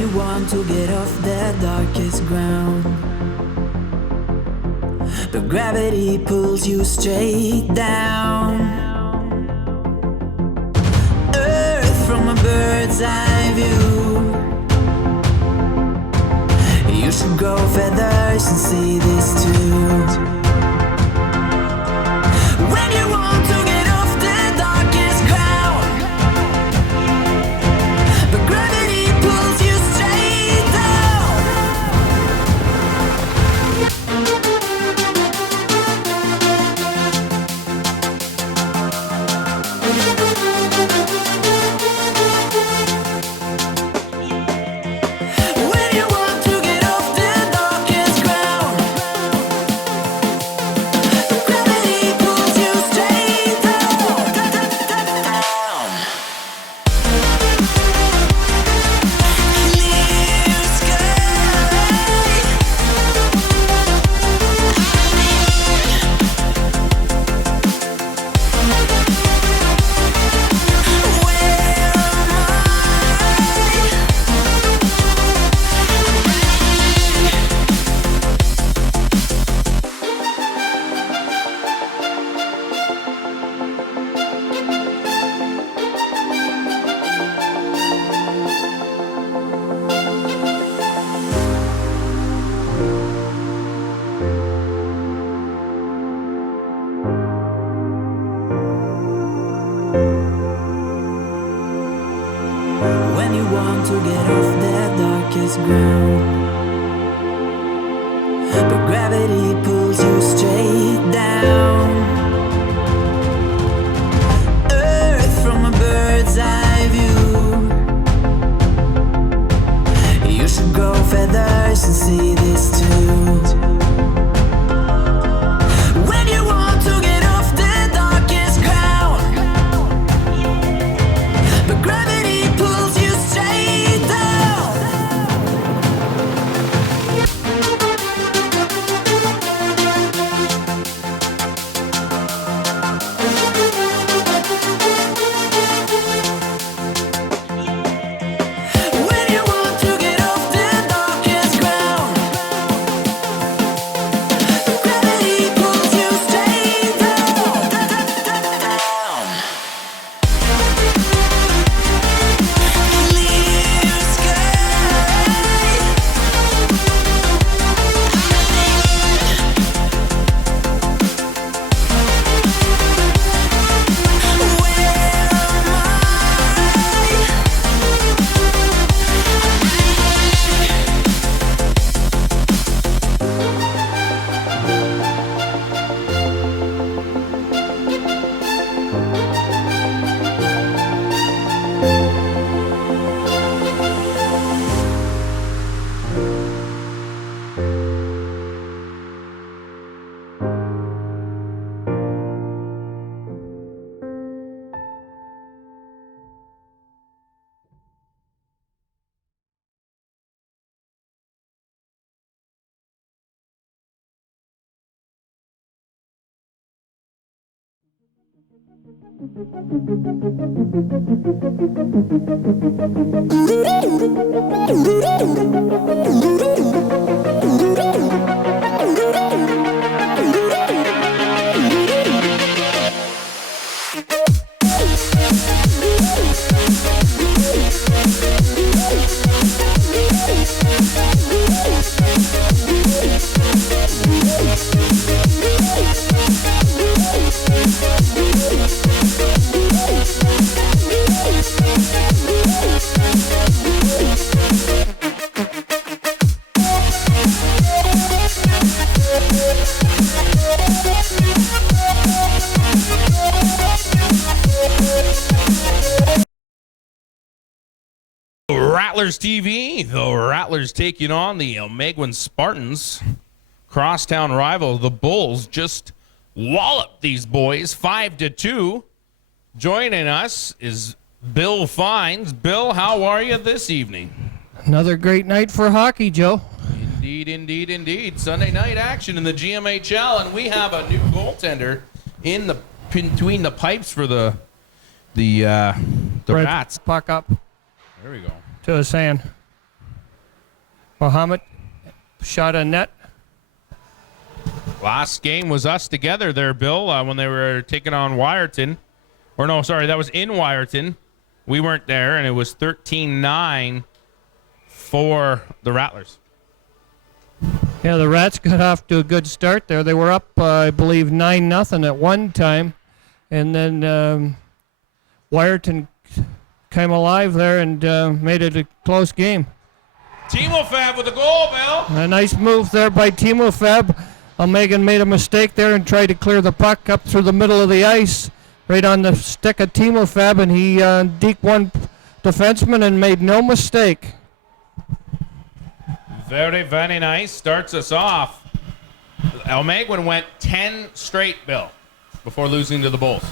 you want to get off the darkest ground, but gravity pulls you straight down. Earth from a bird's eye view. You should grow feathers and see this too. When you want to get off the darkest ground, but gravity pulls you straight down. When you want to get off the darkest ground, but gravity pulls you straight down. Clear sky. Where am When you want to get off the darkest ground, but gravity pulls you straight down. Earth from a bird's eye view. You should grow feathers and see this too. When you want to get off the darkest ground, but gravity pulls you straight down. When you want to get off the darkest ground, but gravity pulls you straight down. Clear sky. Where am Rattlers TV. The Rattlers taking on the Omeguin Spartans. Crosstown rival, the Bulls, just walloped these boys 5-2. Joining us is Bill Fines. Bill, how are you this evening? Another great night for hockey, Joe. Indeed, indeed, indeed. Sunday night action in the GMHL, and we have a new goaltender in the between the pipes for the Brett, Rats. Puck up There we go. to his hand. Muhammad shot a net. Last game was us together there, Bill, when they were taking on Wyerton. Or no, sorry, that was in Wyerton. We weren't there, and it was 13-9 for the Rattlers. Yeah, the Rats got off to a good start there. They were up, I believe, 9-0 at one time. And then Wyerton came alive there and made it a close game. Timofab with a goal, Bill. A nice move there by Timofab. Megan made a mistake there and tried to clear the puck up through the middle of the ice, right on the stick of Timofab, and he deked one defenseman and made no mistake. Very, very nice. Starts us off. Almagwin went 10 straight, Bill, before losing to the Bulls.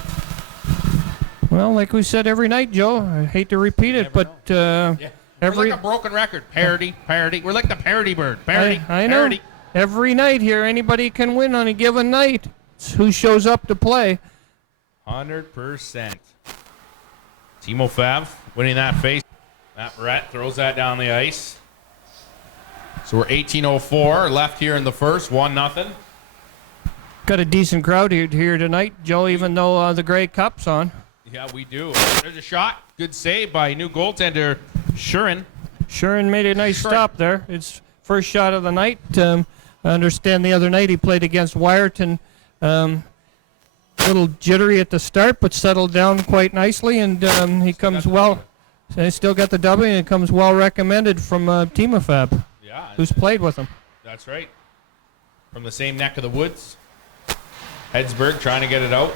Well, like we said every night, Joe, I hate to repeat it, but We're every like a broken record. Parody. We're like the parody bird. Parody. I know. Parody. Every night here, anybody can win on a given night. It's who shows up to play. 100%. Timofab winning that face. Matt Barrett throws that down the ice. So we're 18:04 left here in the first, 1-0. Got a decent crowd here tonight, Joe, even though the Grey Cup's on. Yeah, we do. There's a shot. Good save by new goaltender Shurin. Shurin made a nice stop there. It's first shot of the night. I understand the other night he played against Wyerton. Little jittery at the start, but settled down quite nicely, and he comes well. They still got the W, and it comes well recommended from Timofab, who's played with him. That's right. From the same neck of the woods. Hedsberg trying to get it out.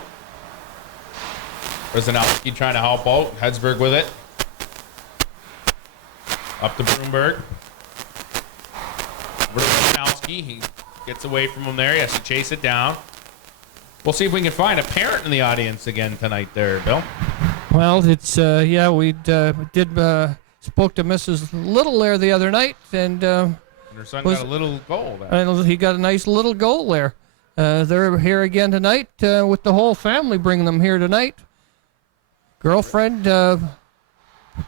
Rezanowski trying to help out. Hedsberg with it. Up to Broomberg. Over to Rezanowski. He gets away from him there. He has to chase it down. We'll see if we can find a parent in the audience again tonight there, Bill. Well, it's, we spoke to Mrs. Little there the other night, and Her son got a little goal there. and he got a nice little goal there. They're here again tonight with the whole family, bringing them here tonight. Girlfriend,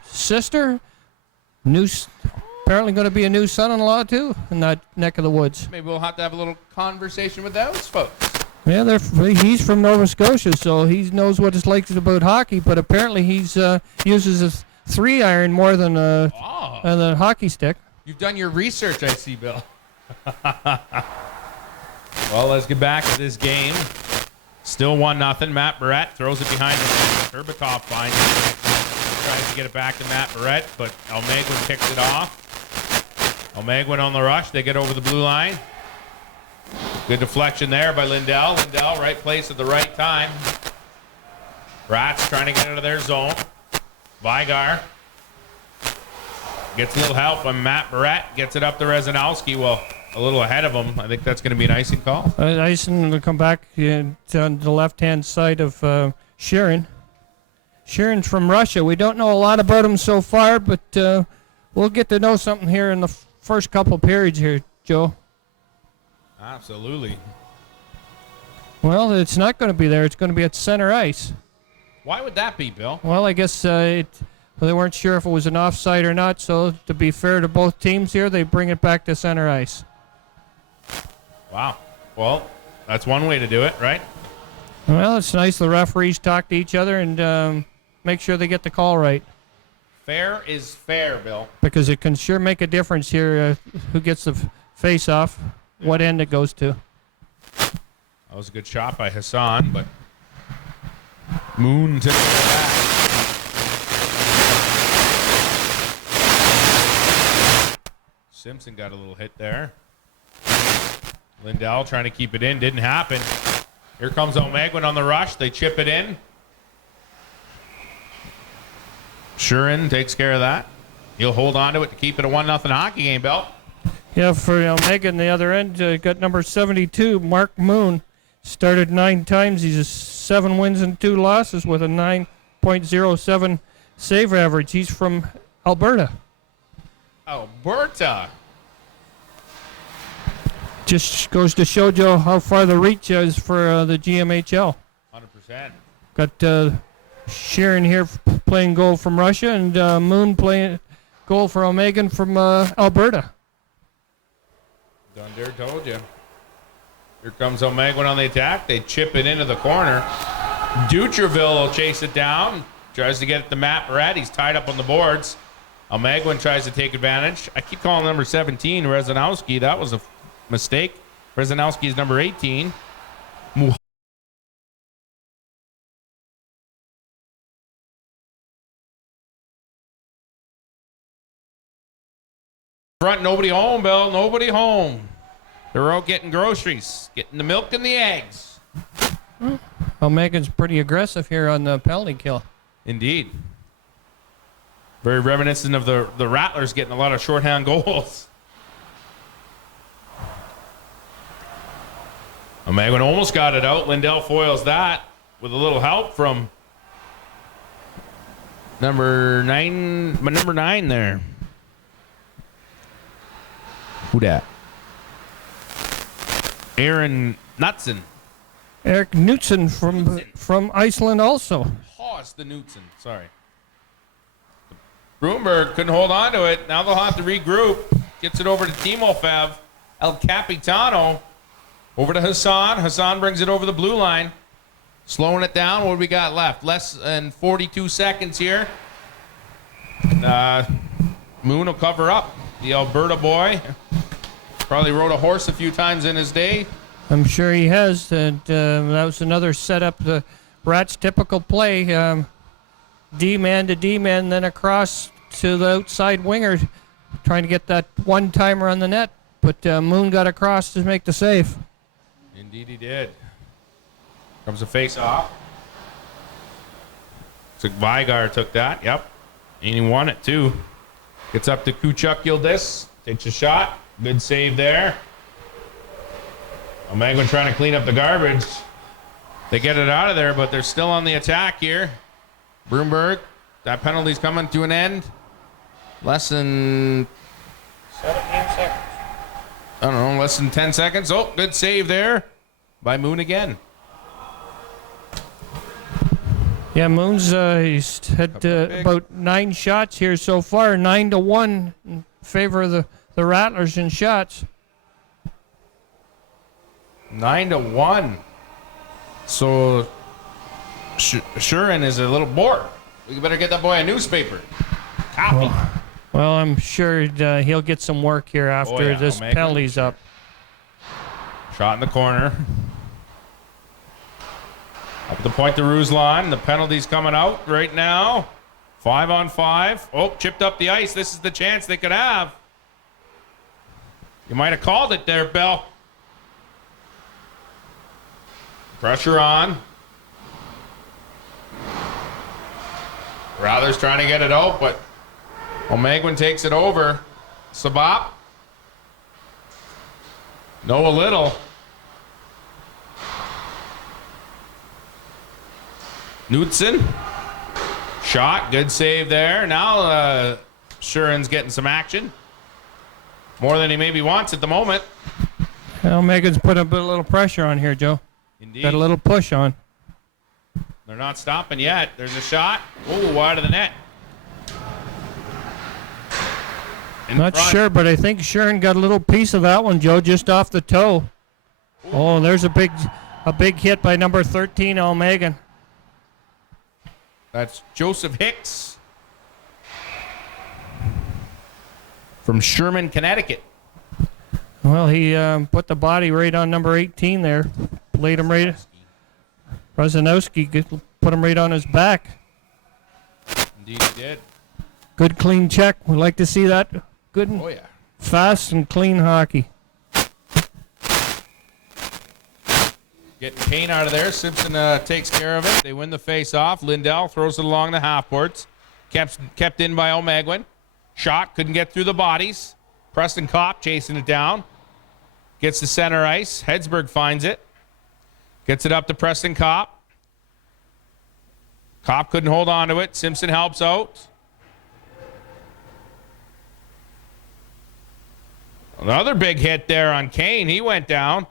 sister, apparently going to be a new son-in-law too in that neck of the woods. Maybe we'll have to have a little conversation with those folks. Yeah, he's from Nova Scotia, so he knows what it's like about hockey. But apparently, he's uses a 3-iron more than a hockey stick. You've done your research, I see, Bill. Well, let's get back to this game. Still 1-0. Matt Barrett throws it behind the net. Turbatov finds it. Tries to get it back to Matt Barrett, but Almagwin picks it off. Almagwin on the rush. They get over the blue line. Good deflection there by Lindell. Lindell, right place at the right time. Rats trying to get out of their zone. Vigar gets a little help from Matt Barrett. Gets it up to Rezanowski. Well, a little ahead of him. I think that's going to be an icing call. Icing will come back on the left-hand side of Sheeran. Sheeran's from Russia. We don't know a lot about him so far, but we'll get to know something here in the first couple periods here, Joe. Absolutely. Well, it's not going to be there. It's going to be at center ice. Why would that be, Bill? Well, I guess they weren't sure if it was an offside or not, so to be fair to both teams here, they bring it back to center ice. Wow. Well, that's one way to do it, right? Well, it's nice the referees talk to each other and make sure they get the call right. Fair is fair, Bill. Because it can sure make a difference here who gets the face-off, what end it goes to. That was a good shot by Hassan, but Moon took it back. Simpson got a little hit there. Lindell trying to keep it in. Didn't happen. Here comes Almagwin on the rush. They chip it in. Shurin takes care of that. He'll hold on to it to keep it a 1-0 hockey game, Bill. Yeah, for Megan, the other end, got number 72, Mark Moon. Started 9 times. He's 7 wins and 2 losses with a 9.07 save average. He's from Alberta. Alberta. Just goes to show Joe how far the reach is for the GMHL. 100%. Got Sharon here playing goal from Russia and Moon playing goal for Omegan from Alberta. Done there, told you. Here comes O'Meguin on the attack. They chip it into the corner. Dutreville will chase it down. Tries to get it to Matt Barrett. He's tied up on the boards. O'Meguin tries to take advantage. I keep calling number 17, Rezanowski. That was a mistake. Rezanowski is number 18. Front, nobody home, Bill. Nobody home. They're out getting groceries, getting the milk and the eggs. O'Megun's pretty aggressive here on the penalty kill. Indeed. Very reminiscent of the Rattlers getting a lot of shorthand goals. O'Meguin almost got it out. Lindell foils that with a little help from number 9 there. Who dat? Aaron Knutson. Eric Knutson from Iceland also. Oh, it's the Knutson. Sorry. Broomberg couldn't hold on to it. Now they'll have to regroup. Gets it over to Timofev. El Capitano. Over to Hassan. Hassan brings it over the blue line. Slowing it down. What do we got left? Less than 42 seconds here. Moon will cover up. The Alberta boy. Probably rode a horse a few times in his day. I'm sure he has. And that was another setup. The Rats' typical play. D-man to D-man, then across to the outside winger. Trying to get that one-timer on the net. But Moon got across to make the save. Indeed he did. Comes a face-off. Looks like Vigar took that. Yep. And he won it, too. Gets up to Kuchuk Yildiz. Takes a shot. Good save there. O'Meguin trying to clean up the garbage. They get it out of there, but they're still on the attack here. Broomberg. That penalty's coming to an end. Less than 17 seconds. I don't know, less than 10 seconds. Oh, good save there by Moon again. Yeah, Moon's he's had about 9 shots here so far, 9-1 in favor of the Rattlers in shots. 9-1. So Shurin is a little bored. We better get that boy a newspaper. Copy. Well, I'm sure he'll get some work here after this O'Meguin. penalty's up. Shot in the corner. Up the point to Ruslan. The penalty's coming out right now. 5-on-5. Oh, chipped up the ice. This is the chance they could have. You might have called it there, Bill. Pressure on. Rather's trying to get it out, but O'Meguin takes it over. Sabop. Noah Little. Knutson. Shot. Good save there. Now Shurin's getting some action. More than he maybe wants at the moment. Well, Megan's put a little pressure on here, Joe. Indeed. Got a little push on. They're not stopping yet. There's a shot. Oh, wide of the net. Not sure, but I think Shurin got a little piece of that one, Joe, just off the toe. Ooh. Oh, there's a big hit by number 13, O'Meguin. That's Joseph Hicks from Sherman, Connecticut. Well, he put the body right on number 18 there. Laid him right. Rozanowski put him right on his back. Indeed he did. Good clean check. We like to see that. Good and fast and clean hockey. Getting Kane out of there. Simpson takes care of it. They win the face-off. Lindell throws it along the half-boards. Kept in by O'Meguin. Shot. Couldn't get through the bodies. Preston Kopp chasing it down. Gets to center ice. Hedsberg finds it. Gets it up to Preston Kopp. Kopp couldn't hold on to it. Simpson helps out. Another big hit there on Kane. He went down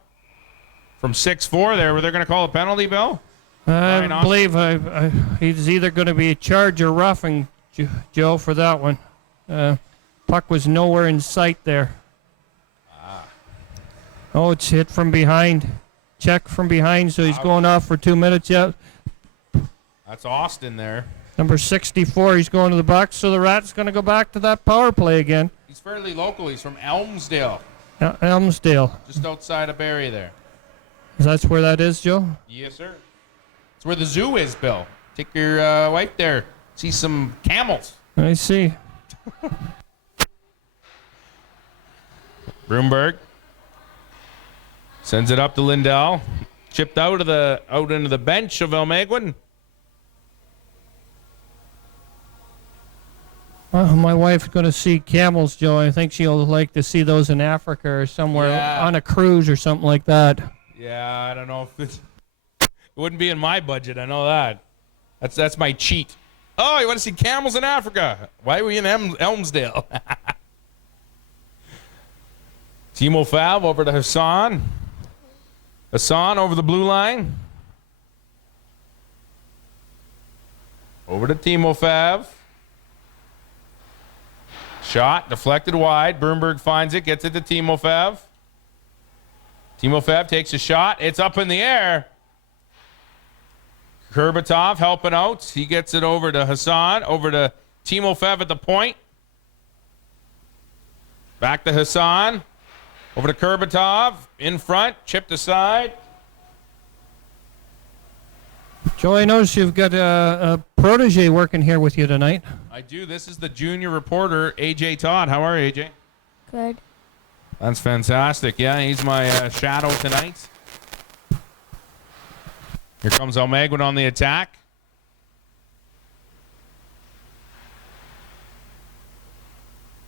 from 6-4 there. Were they going to call a penalty, Bill? I believe he's either going to be a charge or roughing, Joe, for that one. Puck was nowhere in sight there. Oh, it's hit from behind. Check from behind, so he's going off for 2 minutes yet. That's Austin there. Number 64, he's going to the box, so the Rats going to go back to that power play again. He's fairly local. He's from Elmsdale, Elmsdale. just outside of Barrie there. That's where that is, Joe? Yes, sir. It's where the zoo is, Bill. Take your wife there. See some camels. I see. Broomberg sends it up to Lindell. Chipped out into the bench of Elmegwin. Well, my wife's going to see camels, Joe. I think she'll like to see those in Africa or somewhere Yeah. on a cruise or something like that. Yeah, I don't know if it wouldn't be in my budget. I know that. That's my cheat. Oh, you want to see camels in Africa? Why are we in Elmsdale? Timo Fav over to Hassan. Hassan over the blue line. Over to Timo Fav. Shot deflected wide. Broomberg finds it, gets it to Timo Fav. Timo Fav takes a shot. It's up in the air. Kurbatov helping out. He gets it over to Hassan. Over to Timo Fav at the point. Back to Hassan. Over to Kurbatov. In front. Chipped aside. Joe, I notice you've got a protege working here with you tonight. I do. This is the junior reporter, AJ Todd. How are you, AJ? Good. That's fantastic. Yeah, he's my shadow tonight. Here comes Elmegwin on the attack.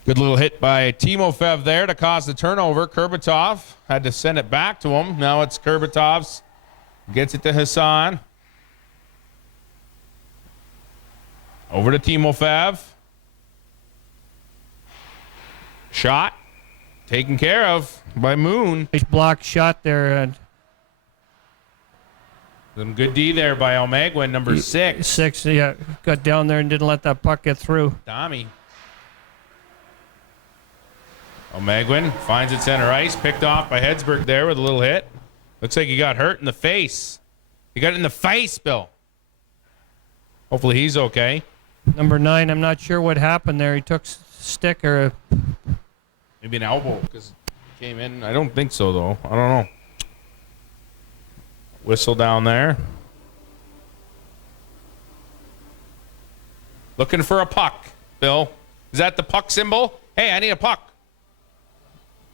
Good little hit by Timofev there to cause the turnover. Kurbatov had to send it back to him. Now it's Kurbatov's. Gets it to Hassan. Over to Timofev. Shot. Taken care of by Moon. Nice block shot there. And Some good D there by Elmegwin, number 6. 6, yeah, got down there and didn't let that puck get through. Tommy. Elmegwin finds it center ice. Picked off by Hedsberg there with a little hit. Looks like he got hurt in the face. He got it in the face, Bill. Hopefully he's okay. Number 9, I'm not sure what happened there. He took stick or Maybe an elbow because he came in. I don't think so, though. I don't know. Whistle down there. Looking for a puck, Bill. Is that the puck symbol? Hey, I need a puck.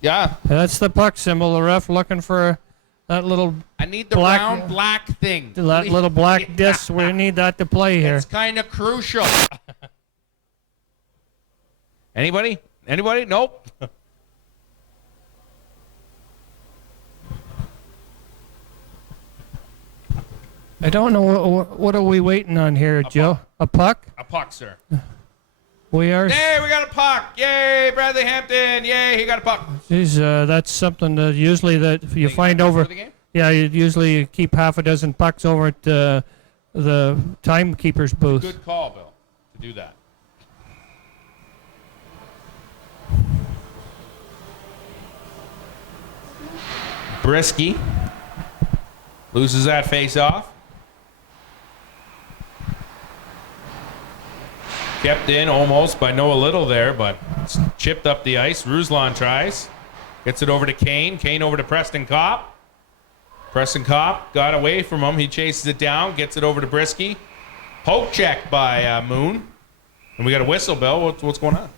Yeah. that's the puck symbol. The ref looking for that little I need the Black- round black thing. that little black disc. We need that to play here. It's kind of crucial. Anybody? Anybody? Nope. I don't know what are we waiting on here, Joe? A puck? A puck, sir. We are. Yay, we got a puck. Yay, Bradley Hampton. Yay, he got a puck. Geez, that's something that usually that you find over. For the game? Yeah, you usually keep half a dozen pucks over at the timekeeper's booth. Good call, Bill, to do that. Brisky loses that face-off. Kept in almost by Noah Little there, but it's chipped up the ice. Ruslan tries. Gets it over to Kane. Kane over to Preston Kopp. Preston Kopp got away from him. He chases it down. Gets it over to Brisky. Poke check by Moon. And we got a whistle, Bill. What's going on?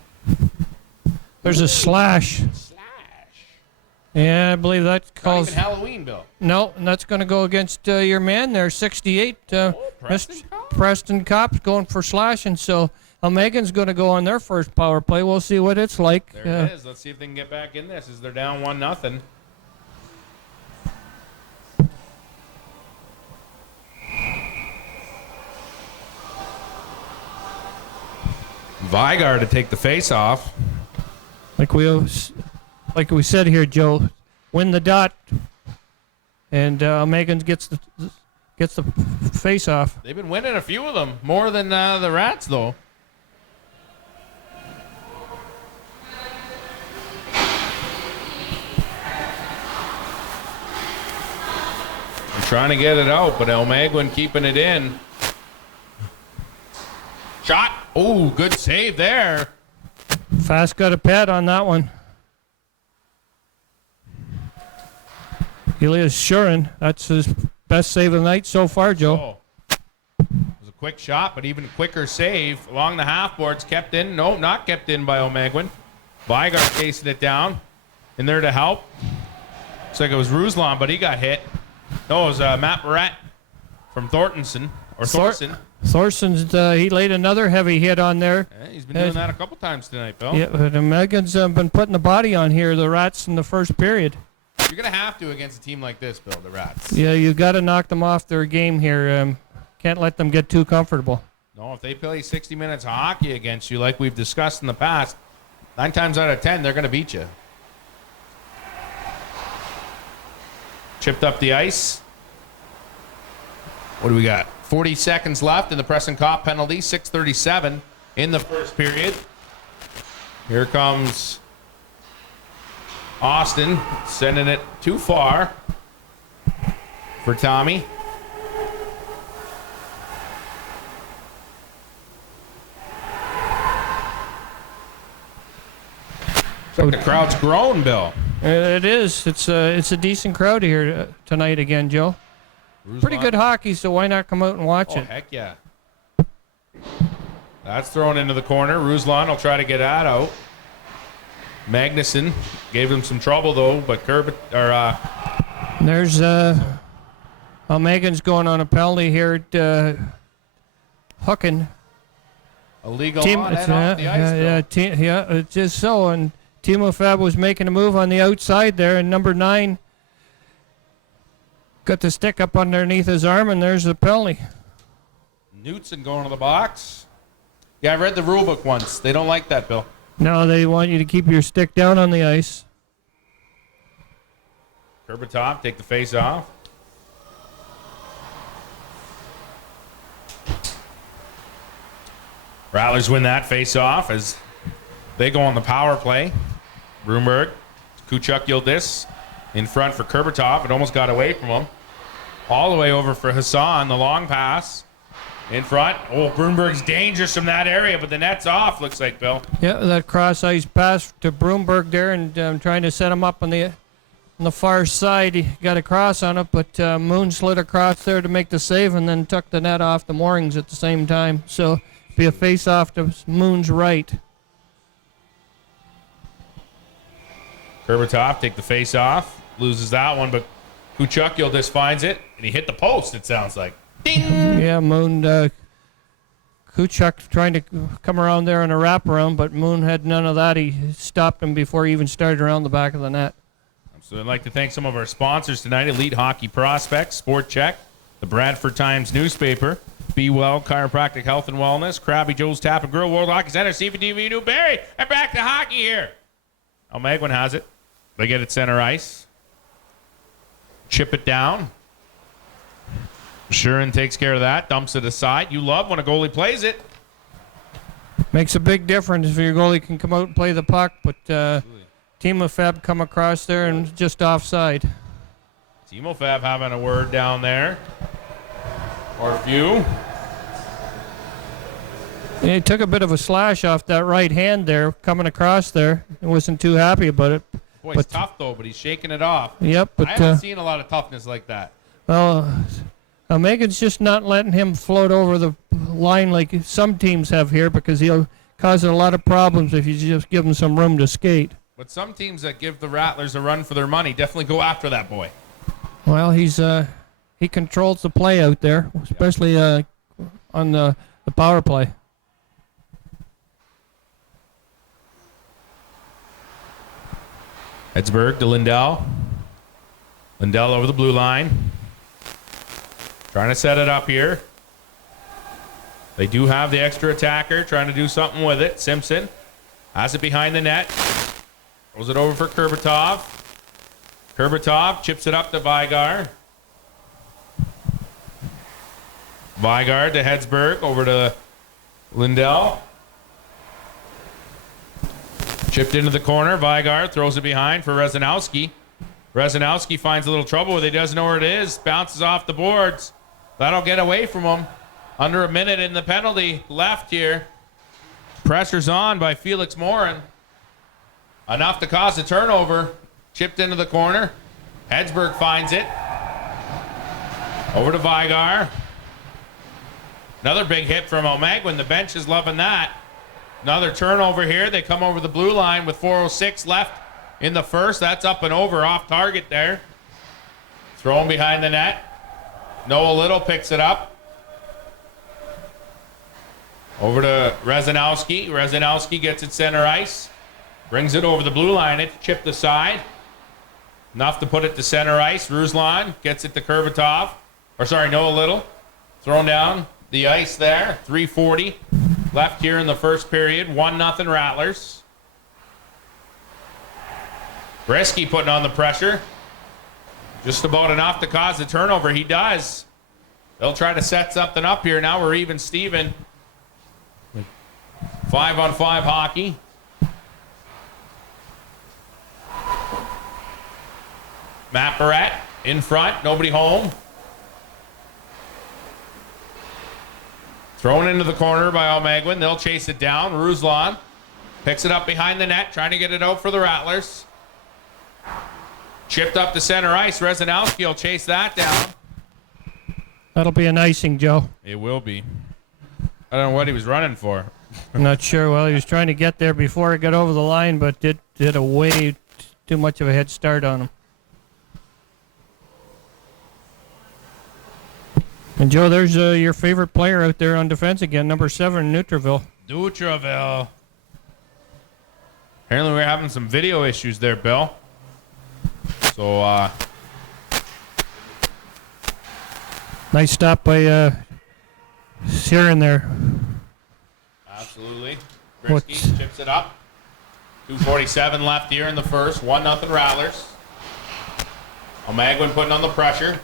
There's a slash. Yeah, I believe that Not calls. even Halloween, Bill. No, and that's going to go against your man there, 68. Preston Mr. Kopp? Preston Kopp's going for slashing, so Megan's going to go on their first power play. We'll see what it's like. There it is. Let's see if they can get back in this as they're down 1-0. Vigar to take the face off. Like we said here, Joe, win the dot, and Megan gets the face off. They've been winning a few of them, more than the Rats, though. trying to get it out, but Elmegwin keeping it in. Shot. Oh, good save there. Fast got a pad on that one. Elias Shurin, that's his best save of the night so far, Joe. Oh. It was a quick shot, but even quicker save along the half boards. Kept in. No, not kept in by Elmegwin. Vigard chasing it down. In there to help. Looks like it was Ruslan, but he got hit. No, it was Matt Barrett from Thornton. Thorson's, he laid another heavy hit on there. Yeah, he's been doing that a couple times tonight, Bill. Yeah, but Megan's been putting the body on here, the Rats, in the first period. You're going to have to against a team like this, Bill, the Rats. Yeah, you got to knock them off their game here. Can't let them get too comfortable. No, if they play 60 minutes of hockey against you like we've discussed in the past, 9 times out of 10, they're going to beat you. Chipped up the ice. What do we got? 40 seconds left in the Preston Kopp penalty. 6:37 in the first period. Here comes Austin, sending it too far for Tommy. So the crowd's grown, Bill. It is. It's a decent crowd here tonight again, Joe. Pretty good hockey, so why not come out and watch it? Heck yeah. That's thrown into the corner. Ruslan will try to get that out. Magnuson gave him some trouble, though, but There's Megan's going on a penalty here at Huckin. Illegal on and off the ice. It's just so. And Timo Fab was making a move on the outside there, and number 9 got the stick up underneath his arm, and there's the penalty. Knutson going to the box. Yeah, I read the rule book once. They don't like that, Bill. No, they want you to keep your stick down on the ice. Kurbutov take the face off. Rattlers win that face off as they go on the power play. Broomberg, Kuchuk Yildiz in front for Kurbutov. It almost got away from him. All the way over for Hassan, the long pass. In front. Oh, Broomberg's dangerous from that area, but the net's off, looks like, Bill. Yeah, that cross-ice pass to Broomberg there, and trying to set him up on the far side. He got a cross on it, but Moon slid across there to make the save and then took the net off the moorings at the same time. So, be a face-off to Moon's right. Kurbutov take the face off. Loses that one, but Kuchuk Yildiz finds it, and he hit the post, it sounds like. Ding! Yeah, Moon, Kuchuk trying to come around there in a wraparound, but Moon had none of that. He stopped him before he even started around the back of the net. So I'd like to thank some of our sponsors tonight: Elite Hockey Prospects, Sport Check, the Bradford Times newspaper, Be Well, Chiropractic Health and Wellness, Krabby Joe's Tap and Grill, World Hockey Center, CVTV Newberry, and back to hockey here. Elmegwin has it. They get it center ice. Chip it down. Shurin takes care of that, dumps it aside. You love when a goalie plays it. Makes a big difference if your goalie can come out and play the puck, but Timo Fab come across there and just offside. Timo Fab having a word down there. Or a few. He took a bit of a slash off that right hand there, coming across there. He wasn't too happy about it. Boy, it's tough, though, but he's shaking it off. Yep. But, I haven't seen a lot of toughness like that. Well, Megan's just not letting him float over the line like some teams have here, because he'll cause a lot of problems if you just give him some room to skate. But some teams that give the Rattlers a run for their money definitely go after that boy. Well, he controls the play out there, especially on the power play. Edsberg to Lindell. Lindell over the blue line. Trying to set it up here. They do have the extra attacker trying to do something with it. Simpson has it behind the net. Throws it over for Kurbutov. Kurbutov chips it up to Vigard. Vigard to Edsberg over to Lindell. Chipped into the corner. Vigard throws it behind for Rezanowski. Rezanowski finds a little trouble with it. He doesn't know where it is. Bounces off the boards. That'll get away from him. Under a minute in the penalty left here. Pressure's on by Felix Morin. Enough to cause a turnover. Chipped into the corner. Hedsberg finds it. Over to Vigar. Another big hit from O'Magwin. The bench is loving that. Another turnover here. They come over the blue line with 4:06 left in the first. That's up and over, off target there. Thrown behind the net. Noah Little picks it up. Over to Rezanowski. Rezanowski gets it center ice. Brings it over the blue line. It's chipped aside. Enough to put it to center ice. Ruslan gets it to Kurbatov. Noah Little. Thrown down the ice there. 3:40 left here in the first period. 1-0 Rattlers. Bresky putting on the pressure. Just about enough to cause the turnover. He does. They'll try to set something up here. Now we're even Steven. 5-on-5 hockey. Matt Barrett in front. Nobody home. Thrown into the corner by O'Magwin. They'll chase it down. Ruslan picks it up behind the net, trying to get it out for the Rattlers. Chipped up to center ice. Rezanowski will chase that down. That'll be an icing, Joe. It will be. I don't know what he was running for. I'm not sure. Well, he was trying to get there before it got over the line, but did a way too much of a head start on him. And Joe, there's your favorite player out there on defense again, number 7, Neutraville. Neutraville. Apparently we're having some video issues there, Bill. So, nice stop by Sharon there. Absolutely. Brisky chips it up. 2:47 left here in the first. 1-0 Rattlers. O'Magwin putting on the pressure.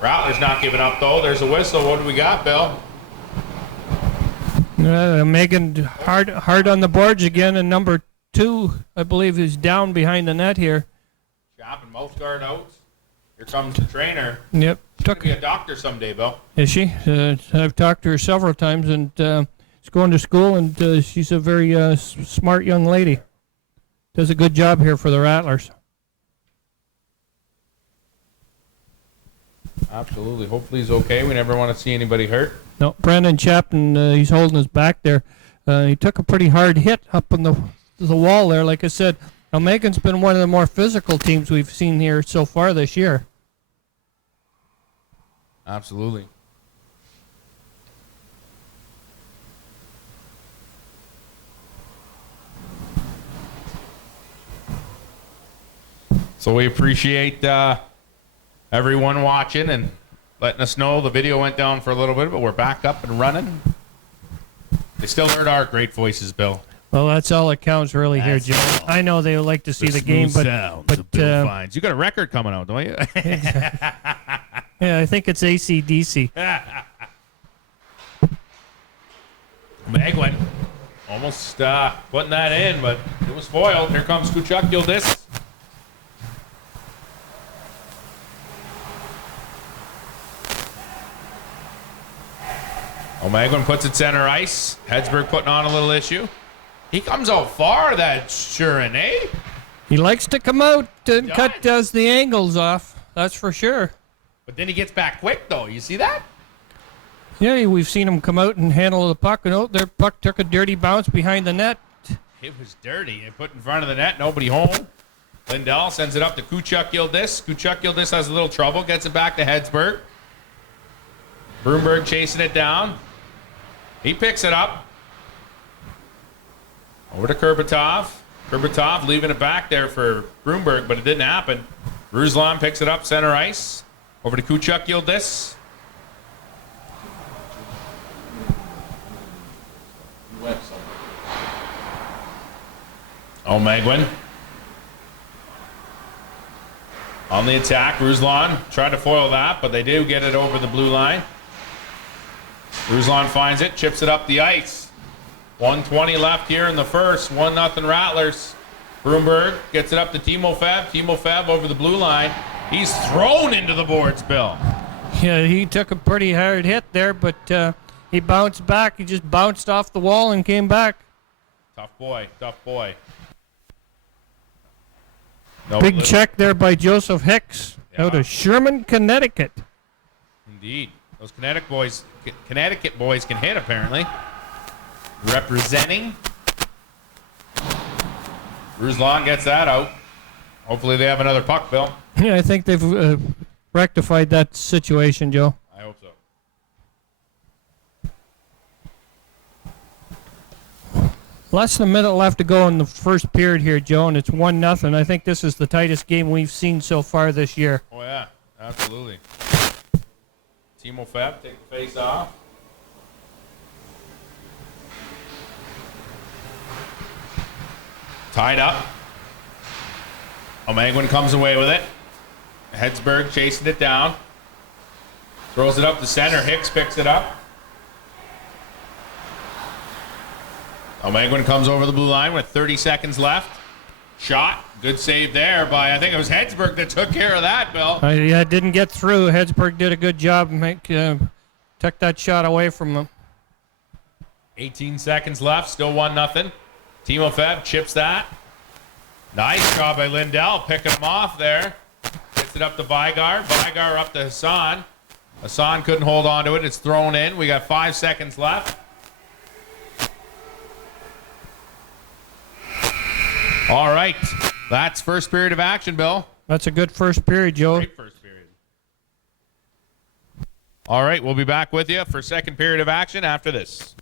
Rattlers not giving up, though. There's a whistle. What do we got, Bill? Megan hard on the boards again, and number 2, I believe, is down behind the net here. Chopping mouth guard out. Here comes the trainer. Yep. Could be a doctor someday, Bill. Is she? I've talked to her several times, and she's going to school, and she's a very smart young lady. Does a good job here for the Rattlers. Absolutely. Hopefully he's okay. We never want to see anybody hurt. No, Brandon Chapman, he's holding his back there. He took a pretty hard hit up on the wall there. Like I said, Megan's been one of the more physical teams we've seen here so far this year. Absolutely. So we appreciate everyone watching and letting us know. The video went down for a little bit, but we're back up and running. They still heard our great voices, Bill. Well, that's all that counts really here, Joe. I know they would like to see the game, but Bill Fines. You got a record coming out, don't you? Yeah, I think it's AC/DC. Magwin almost putting that in, but it was foiled. Here comes Kuchuk Gildis. O'Magwin puts it center ice. Hedsberg putting on a little issue. He comes out far, that Shurin, eh? He likes to come out and does the angles off. That's for sure. But then he gets back quick, though. You see that? Yeah, we've seen him come out and handle the puck, and their puck took a dirty bounce behind the net. It was dirty. They put in front of the net. Nobody home. Lindell sends it up to Kuchuk Gildis. Kuchuk Gildis has a little trouble. Gets it back to Hedsberg. Broomberg chasing it down. He picks it up. Over to Kurbatov. Kurbatov leaving it back there for Broomberg, but it didn't happen. Ruslan picks it up center ice. Over to Kuchuk Gildis. O'Magwin. On the attack, Ruslan tried to foil that, but they do get it over the blue line. Ruslan finds it, chips it up the ice. 1:20 left here in the first. 1-0 Rattlers. Broomberg gets it up to Timo Fab. Timo Fab over the blue line. He's thrown into the boards, Bill. Yeah, he took a pretty hard hit there, but he bounced back. He just bounced off the wall and came back. Tough boy. Big check there by Joseph Hicks out of Sherman, Connecticut. Indeed. Those Connecticut boys can hit, apparently. Representing. Ruslan gets that out. Hopefully they have another puck, Bill. Yeah, I think they've rectified that situation, Joe. I hope so. Less than a minute left to go in the first period here, Joe, and it's 1-0. I think this is the tightest game we've seen so far this year. Oh, yeah. Absolutely. Timo Fab take the face off. Tied up. Omegwin comes away with it. Hedsberg chasing it down. Throws it up the center. Hicks picks it up. Omegwin comes over the blue line with 30 seconds left. Shot. Good save there by, I think it was Hedsberg that took care of that, Bill. Yeah, it didn't get through. Hedsberg did a good job. Took that shot away from him. 18 seconds left. Still 1-0. Timo Fab chips that. Nice job by Lindell picking him off there. Gets it up to Vigar. Vigar up to Hassan. Hassan couldn't hold on to it. It's thrown in. We got 5 seconds left. All right. That's first period of action, Bill. That's a good first period, Joe. Great first period. All right. We'll be back with you for second period of action after this.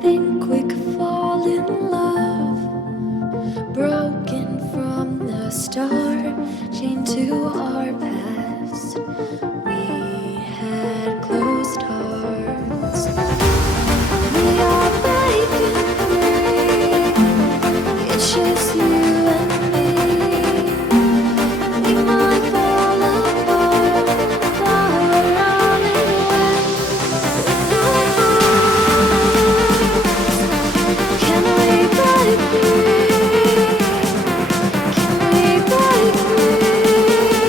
think we could fall in love? Broken from the start, chained to our past. We had closed hearts. We are breaking free. It's just you and me. We might fall apart, but we're running away with no hearts. Can we break free? Can we break free?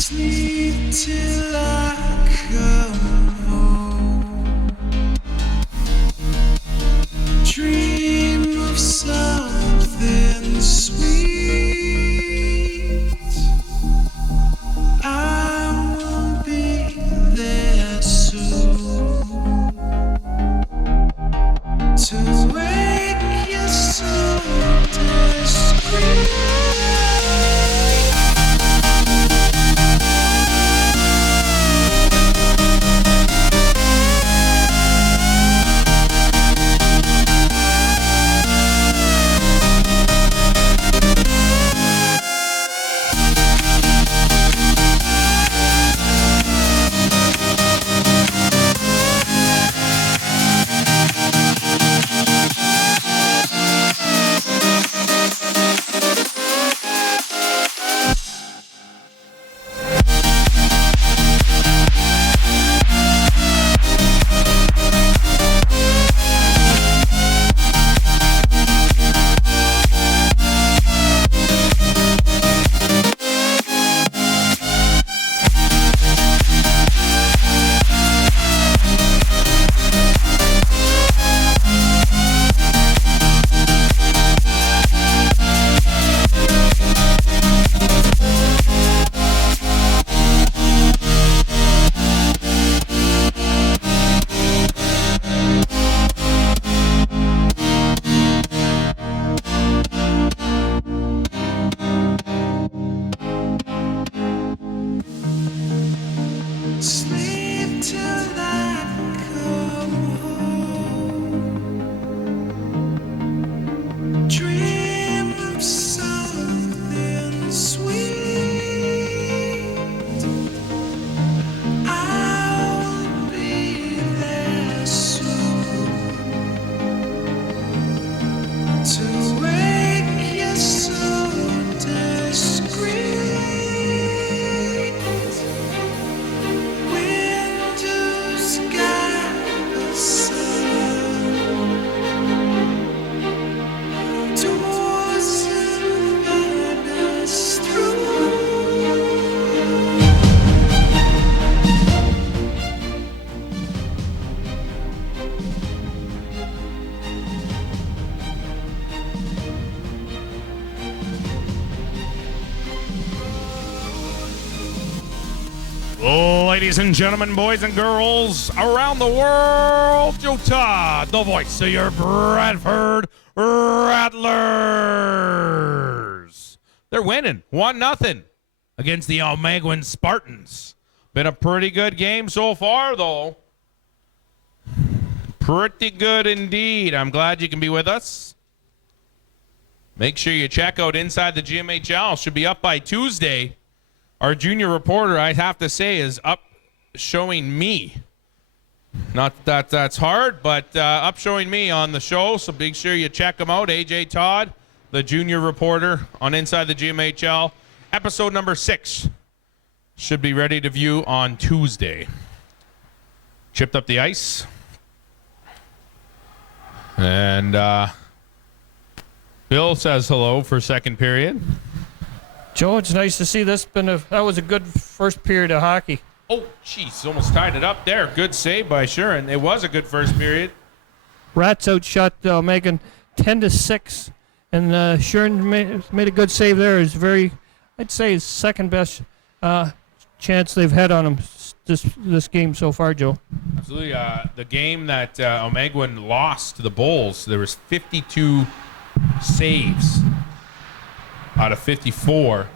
Sleep till I come home. Dream of something sweet. I will be there soon to wake you so discreet. Sleep till I come home. Dream of something sweet. I'll be there soon to wake you so discreet. Windows got the sun. Doors invite us through. Ladies and gentlemen, boys and girls around the world, Joe Todd, the voice of your Bradford Rattlers. They're winning 1-0 against the Almeguin Spartans. Been a pretty good game so far, though. Pretty good indeed. I'm glad you can be with us. Make sure you check out Inside the GMHL. Should be up by Tuesday. Our junior reporter, I have to say, is up showing me. Not that that's hard, but up showing me on the show. So make sure you check him out. AJ Todd, the junior reporter on Inside the GMHL. Episode number 6 should be ready to view on Tuesday. Chipped up the ice. And Bill says hello for second period. Joe, it's nice to see this. That was a good first period of hockey. Oh, jeez, almost tied it up there. Good save by Shuren. It was a good first period. Rats outshot Megan 10-6, and Shuren made a good save there. It's I'd say his second best chance they've had on him this game so far, Joe. Absolutely. The game that Almeguin lost to the Bulls, there was 52 saves out of 54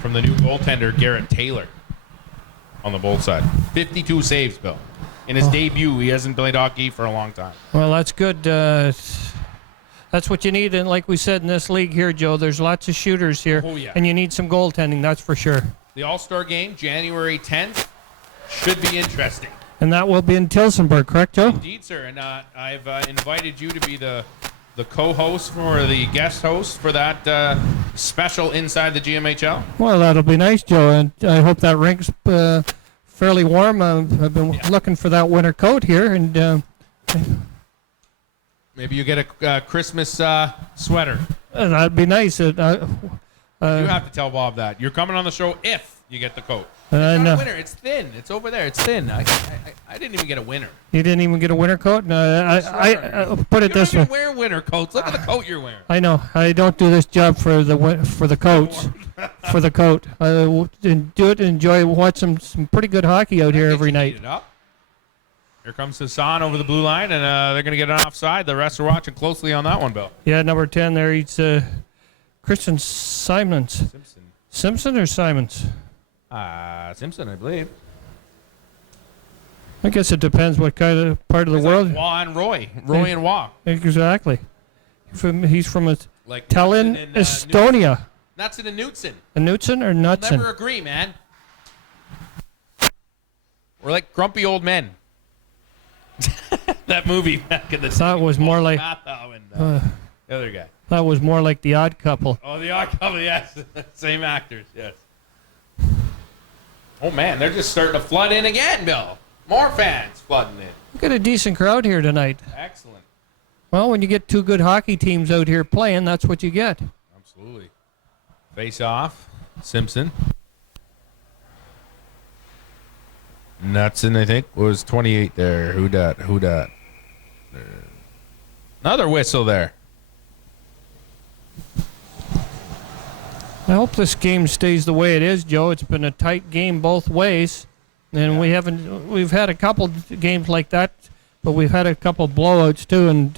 from the new goaltender, Garrett Taylor, on the Bulls side. 52 saves, Bill. In his debut, he hasn't played hockey for a long time. Well, that's good. That's what you need, and like we said in this league here, Joe, there's lots of shooters here, Oh, yeah. and you need some goaltending, that's for sure. The All-Star game, January 10th, should be interesting. And that will be in Tilsonburg, correct, Joe? Indeed, sir. And I've invited you to be the co-host or the guest host for that special Inside the GMHL. Well, that'll be nice, Joe, and I hope that rink's fairly warm. I've been looking for that winter coat here, and Maybe you get a Christmas sweater. that'd be nice. You have to tell Bob that. You're coming on the show if you get the coat. I It's not know. a winner. It's thin. It's over there. It's thin. I didn't even get a winner. You didn't even get a winter coat? No, I put it You this don't way. even wear winter coats. Look at the coat you're wearing. I know. I don't do this job for the coats. For the coat. I do it and enjoy watch some pretty good hockey out here Get every you night. heated up. Here comes Hassan over the blue line, and they're going to get an offside. The rest are watching closely on that one, Bill. Yeah, number 10 there. He's Christian Simons. Simpson. Simpson or Simons? Simpson, I believe. I guess it depends what kind of part of the world. Like Wah and Roy. Roy and Wah. Exactly. He's from Like Tallinn, Knutson and, Estonia. Knutson and Knutson. A Knutson or Never Knutson? agree, man. We're like grumpy old men. That movie back in the That was more like Matthau and the other guy. that was more like The Odd Couple. Oh, the Odd Couple, yes. Same actors, yes. Oh, man, they're just starting to flood in again, Bill. More fans flooding in. We got a decent crowd here tonight. Excellent. Well, when you get two good hockey teams out here playing, that's what you get. Absolutely. Face off. Simpson. Knutson, I think, was 28 there. Who dat? Another whistle there. I hope this game stays the way it is, Joe. It's been a tight game both ways, and we've had a couple games like that, but we've had a couple blowouts too, and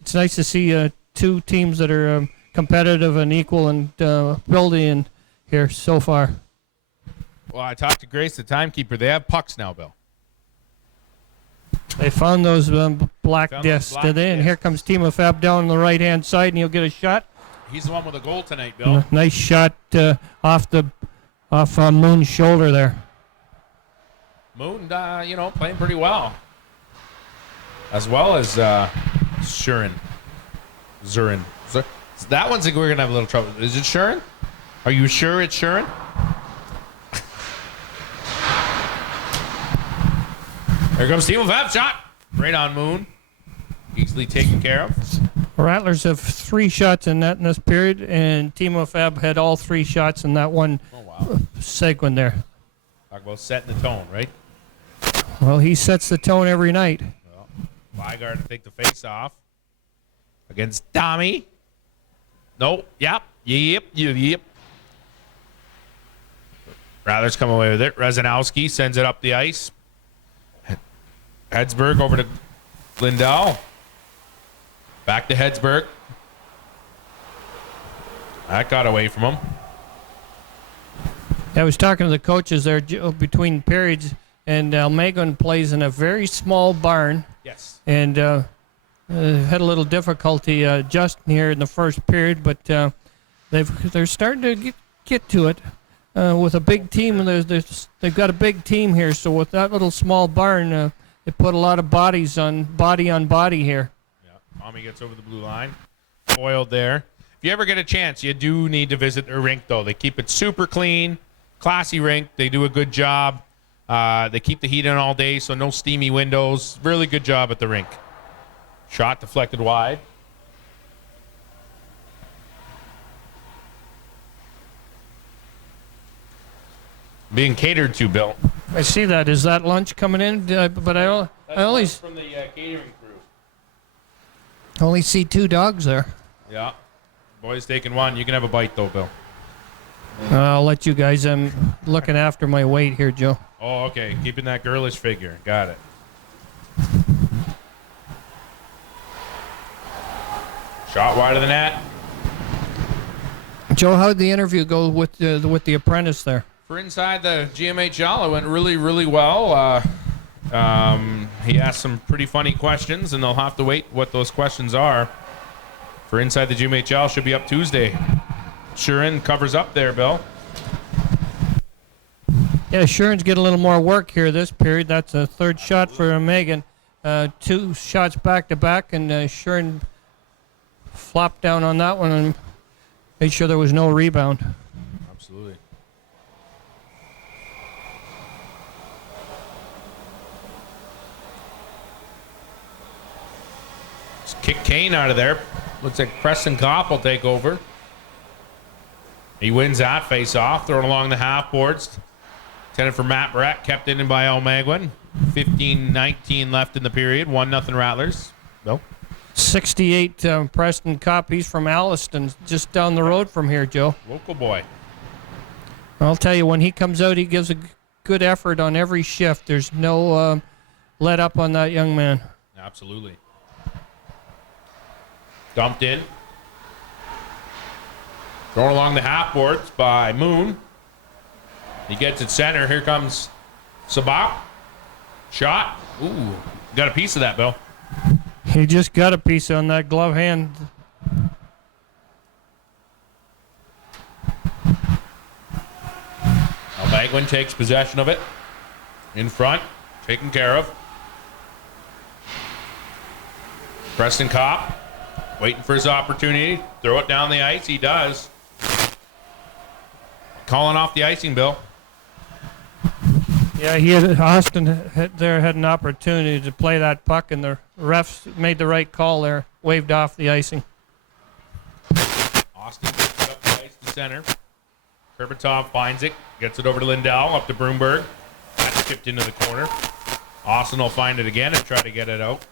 it's nice to see two teams that are competitive and equal and building here so far. Well, I talked to Grace, the timekeeper. They have pucks now, Bill. They found those black Found those discs black today, and discs. here comes Timo Fab down on the right-hand side, and he'll get a shot. He's the one with a goal tonight, Bill. Nice shot off Moon's shoulder there. Moon, playing pretty well. As well as Zurin. That one's we're going to have a little trouble. Is it Shurin? Are you sure it's Shurin? Here comes Timo Fab shot. Right on Moon. Easily taken care of. Rattlers have 3 shots in net in this period, and Timo Fab had all 3 shots in that one Oh, wow. segment there. Talk about setting the tone, right? Well, he sets the tone every night. Weigard to take the face off against Tommy. No. Yep. Rattlers come away with it. Rezanowski sends it up the ice. Hedsberg over to Lindell. Back to Hedsberg. That got away from him. I was talking to the coaches there between periods, and Almagon plays in a very small barn, Yes. and had a little difficulty adjusting here in the first period, but they're starting to get to it with a big team. And they've got a big team here, so with that little small barn, they put a lot of body on body here. Yeah. Tommy gets over the blue line. Foiled there. If you ever get a chance, you do need to visit their rink, though. They keep it super clean, classy rink. They do a good job. They keep the heat in all day, so no steamy windows. Really good job at the rink. Shot deflected wide. Being catered to, Bill. I see that. Is that lunch coming in? But I only from the catering crew. only see 2 dogs there. Yeah. Boys taking one. You can have a bite, though, Bill. I'll let you guys. I'm looking after my weight here, Joe. Oh, okay. Keeping that girlish figure. Got it. Shot wide of the net. Joe, how'd the interview go with the apprentice there? For inside the GMHL, it went really, really well. He asked some pretty funny questions, and they'll have to wait what those questions are. For inside the GMHL, should be up Tuesday. Shurin covers up there, Bill. Yeah, Shurin's getting a little more work here this period. That's a 3rd shot for Megan. 2 shots back to back, and Shurin flopped down on that one and made sure there was no rebound. Absolutely. Just kick Kane out of there. Looks like Preston Kopp will take over. He wins that face off, thrown along the half boards. Intended for Matt Brett, kept in by O'Meguin. 15-19 left in the period. 1-0 Rattlers. Bill? 68 Preston Cup. He's from Alliston, just down the road from here, Joe. Local boy. I'll tell you, when he comes out, he gives a good effort on every shift. There's no let up on that young man. Absolutely. Dumped in. Thrown along the half boards by Moon. He gets it center. Here comes Sabak. Shot. Ooh. Got a piece of that, Bill. He just got a piece on that glove hand. Bagwin takes possession of it. In front. Taken care of. Preston Kopp. Waiting for his opportunity. Throw it down the ice. He does. Calling off the icing, Bill. Yeah, Austin had an opportunity to play that puck, and the refs made the right call there. Waved off the icing. Austin gets it up the ice to center. Kurbatov finds it. Gets it over to Lindell. Up to Broomberg. That's chipped into the corner. Austin will find it again and try to get it out.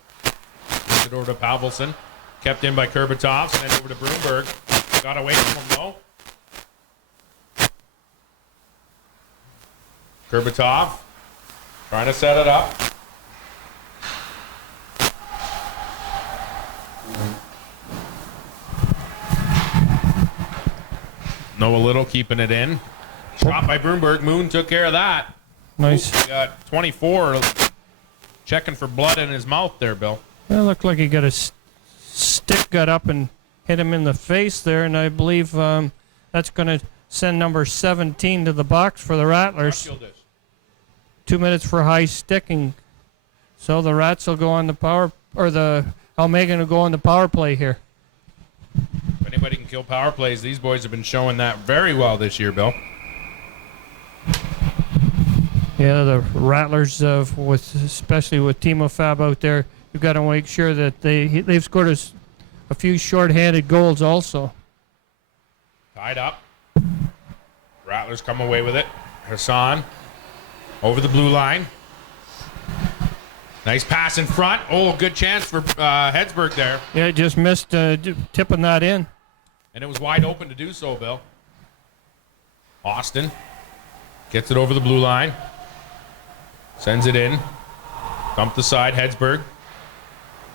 Gets it over to Pavelson. Kept in by Kurbatov. Sent over to Broomberg. Got away from him, though. Kurbatov trying to set it up. Noah Little keeping it in. Shot by Broomberg. Moon took care of that. Nice. He got 24 checking for blood in his mouth there, Bill. It looked like he got a stick got up and hit him in the face there, and I believe that's going to send number 17 to the box for the Rattlers. 2 minutes for high sticking. So the Rats will go on the power, or the Almegan will go on the power play here. If anybody can kill power plays, these boys have been showing that very well this year, Bill. Yeah, the Rattlers, especially with Timo Fab out there, you've got to make sure that they've scored a few short-handed goals also. Tied up. Rattlers come away with it. Hassan over the blue line. Nice pass in front. Oh, good chance for Hedsberg there. Yeah, just missed tipping that in. And it was wide open to do so, Bill. Austin gets it over the blue line. Sends it in. Dump the side, Hedsberg.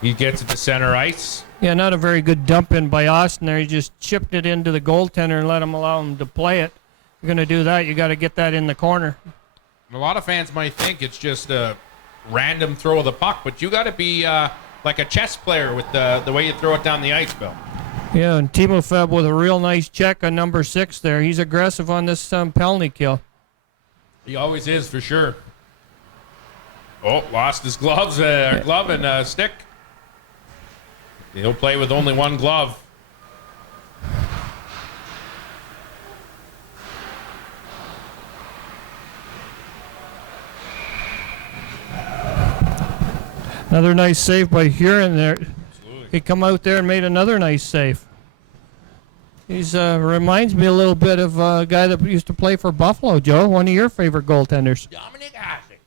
He gets it to center ice. Yeah, not a very good dump in by Austin there. He just chipped it into the goaltender and let him allow him to play it. If you're going to do that, you got to get that in the corner. And a lot of fans might think it's just a random throw of the puck, but you got to be like a chess player with the way you throw it down the ice, Bill. Yeah, and Timo Feb with a real nice check on number 6 there. He's aggressive on this penalty kill. He always is, for sure. Oh, lost his gloves, glove and stick. He'll play with only one glove. Another nice save by Huron there. Absolutely. He come out there and made another nice save. He's reminds me a little bit of a guy that used to play for Buffalo, Joe, one of your favorite goaltenders. Dominic Hasek.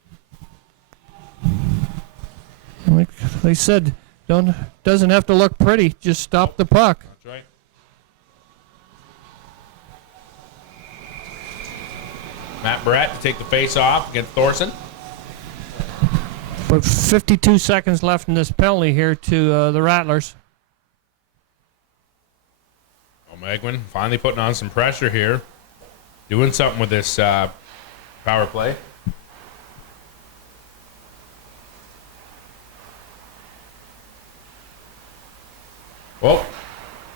Like they said, doesn't have to look pretty, just stop the puck. That's right. Matt Brett to take the face off against Thorson. But 52 seconds left in this penalty here to the Rattlers. O'Meguin finally putting on some pressure here. Doing something with this power play. Well,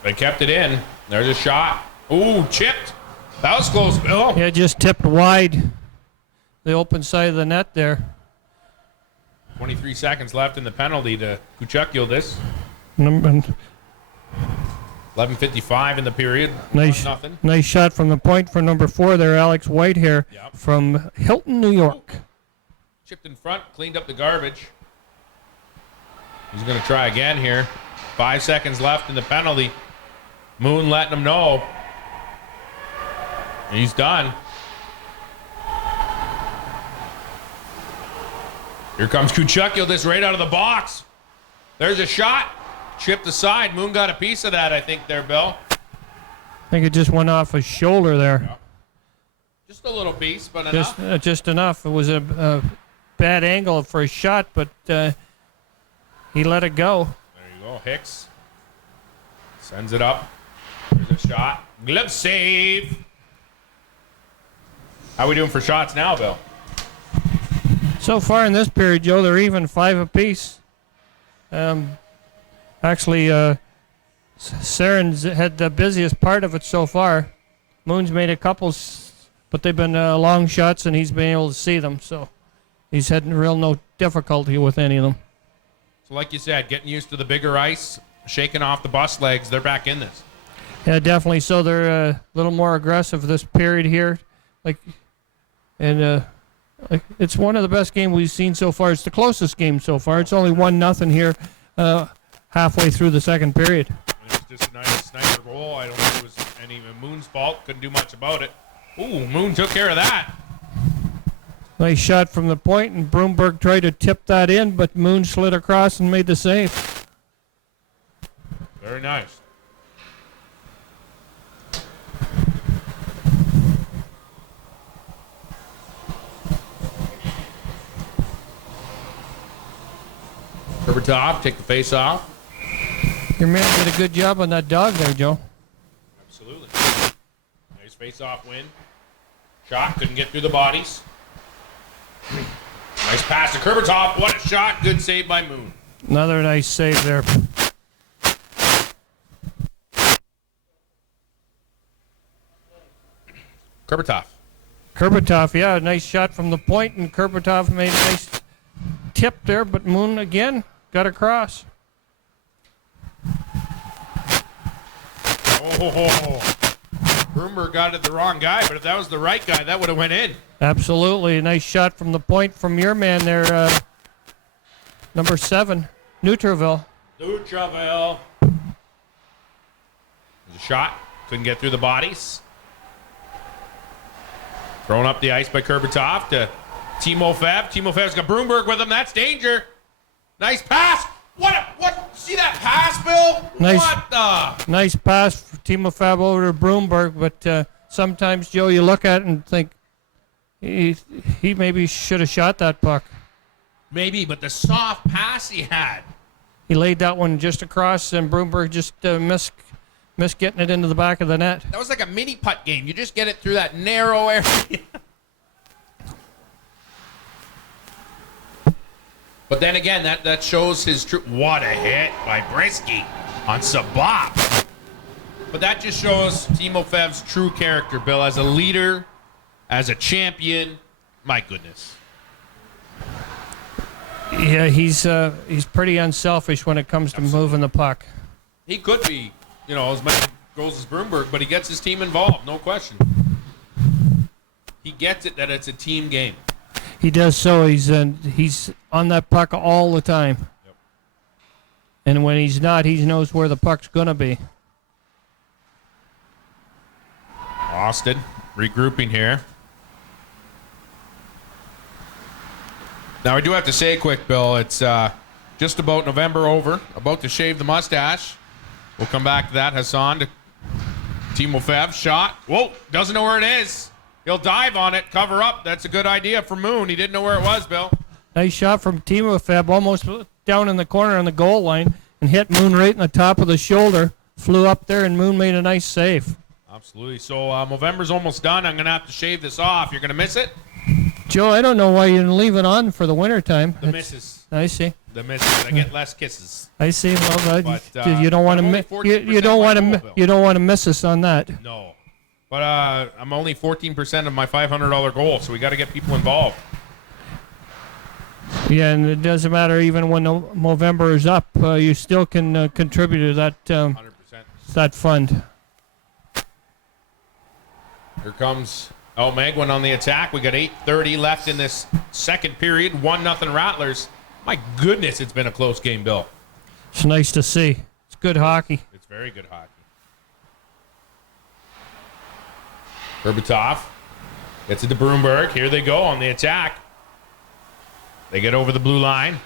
they kept it in. There's a shot. Ooh, chipped. That was close, Bill. Yeah, just tipped wide the open side of the net there. 23 seconds left in the penalty to Kuchuk this. 11:55 in the period. Nice, Nothing. nice shot from the point for number 4 there, Alex Whitehair Yep. from Hilton, New York. Chipped in front, cleaned up the garbage. He's going to try again here. 5 seconds left in the penalty. Moon letting him know. He's done. Here comes Kuchuk. This right out of the box. There's a shot. Chipped aside. Moon got a piece of that, I think, there, Bill. I think it just went off his shoulder there. Just a little piece, but enough. Just enough. It was a bad angle for a shot, but he let it go. There you go. Hicks sends it up. There's a shot. Glove save. How are we doing for shots now, Bill? So far in this period, Joe, they're even 5 apiece. Actually, Saren's had the busiest part of it so far. Moon's made a couple, but they've been long shots, and he's been able to see them. So he's had no difficulty with any of them. So like you said, getting used to the bigger ice, shaking off the bus legs, they're back in this. Yeah, definitely. So they're a little more aggressive this period here. It's one of the best games we've seen so far. It's the closest game so far. It's only 1-0 here halfway through the second period. It was just a nice sniper goal. I don't think it was any of Moon's fault. Couldn't do much about it. Ooh, Moon took care of that. Nice shot from the point, and Broomberg tried to tip that in, but Moon slid across and made the save. Very nice. Top, take the face off. Your man did a good job on that dog there, Joe. Absolutely. Nice face off win. Shot, couldn't get through the bodies. Nice pass to Kucherov. What a shot. Good save by Moon. Another nice save there. Kucherov, yeah, nice shot from the point, and Kucherov made a nice tip there, but Moon again got across. Oh, Broomberg got it the wrong guy, but if that was the right guy, that would have went in. Absolutely. A nice shot from the point from your man there, number 7, Neutraville. Neutraville. There's a shot. Couldn't get through the bodies. Thrown up the ice by Kucherov to Timofev. Timofev's got Broomberg with him. That's danger. Nice pass. What? See that pass, Bill? Nice. What the? Nice pass for Timofev over to Broomberg, but sometimes, Joe, you look at it and think he maybe should have shot that puck. Maybe, but the soft pass he had. He laid that one just across, and Broomberg just missed getting it into the back of the net. That was like a mini putt game. You just get it through that narrow area. But then again, that shows his true. What a hit by Brisky on Sabah. But that just shows Timofev's true character, Bill, as a leader, as a champion. My goodness. Yeah, he's pretty unselfish when it comes to moving the puck. He could be, as many goals as Broomberg, but he gets his team involved, no question. He gets it that it's a team game. He does so. He's on that puck all the time. Yep. And when he's not, he knows where the puck's going to be. Austin regrouping here. Now, I do have to say quick, Bill, it's just about November over, about to shave the mustache. We'll come back to that. Hassan to Timofev. Shot. Whoa, doesn't know where it is. He'll dive on it, cover up. That's a good idea for Moon. He didn't know where it was, Bill. Nice shot from Timofev, almost down in the corner on the goal line, and hit Moon right in the top of the shoulder. Flew up there, and Moon made a nice save. Absolutely. So November's almost done. I'm going to have to shave this off. You're going to miss it? Joe, I don't know why you didn't leave it on for the wintertime. The misses. I see. The misses. I get less kisses. I see. Well, But, you don't want I'm only to 14% you don't want my to goal, you don't want to miss us on that. No. But I'm only 14% of my $500 goal, so we got to get people involved. Yeah, and it doesn't matter even when November is up. You still can contribute to that 100%. that fund. Here comes Megwin on the attack. We got 8:30 left in this second period. 1-0 Rattlers. My goodness, it's been a close game, Bill. It's nice to see. It's good hockey. It's very good hockey. Kurbutov gets it to Broomberg. Here they go on the attack. They get over the blue line.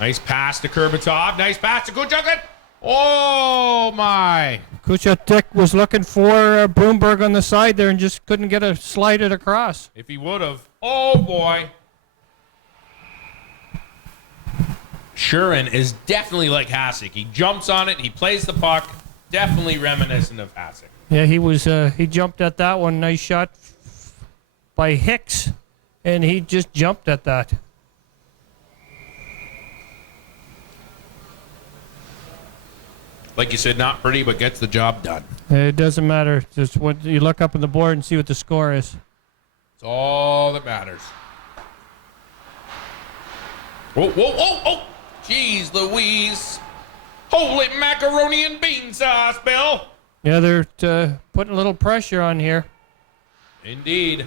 Nice pass to Kurbutov. Nice pass to Kuchuk. Oh, my. Kuchatek was looking for Broomberg on the side there and just couldn't get a slide it across. If he would have. Oh, boy. Shurin is definitely like Hasek. He jumps on it. He plays the puck. Definitely reminiscent of Hasek. Yeah, he jumped at that one. Nice shot by Hicks, and he just jumped at that. Like you said, not pretty, but gets the job done. It doesn't matter. Just what you look up on the board and see what the score is. It's all that matters. Whoa, whoa, whoa, oh! Jeez Louise. Holy macaroni and bean sauce, Bill. Yeah, they're putting a little pressure on here. Indeed.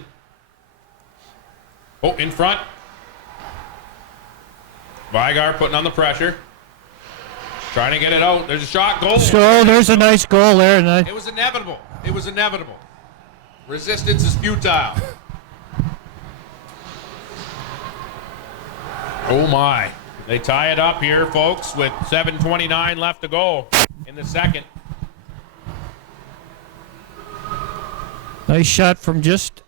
Oh, in front. Vigar putting on the pressure. Trying to get it out. There's a shot. Goal. So there's a nice goal there. And It was inevitable. It was inevitable. Resistance is futile. Oh, my. They tie it up here, folks, with 7:29 left to go in the second. nice shot from just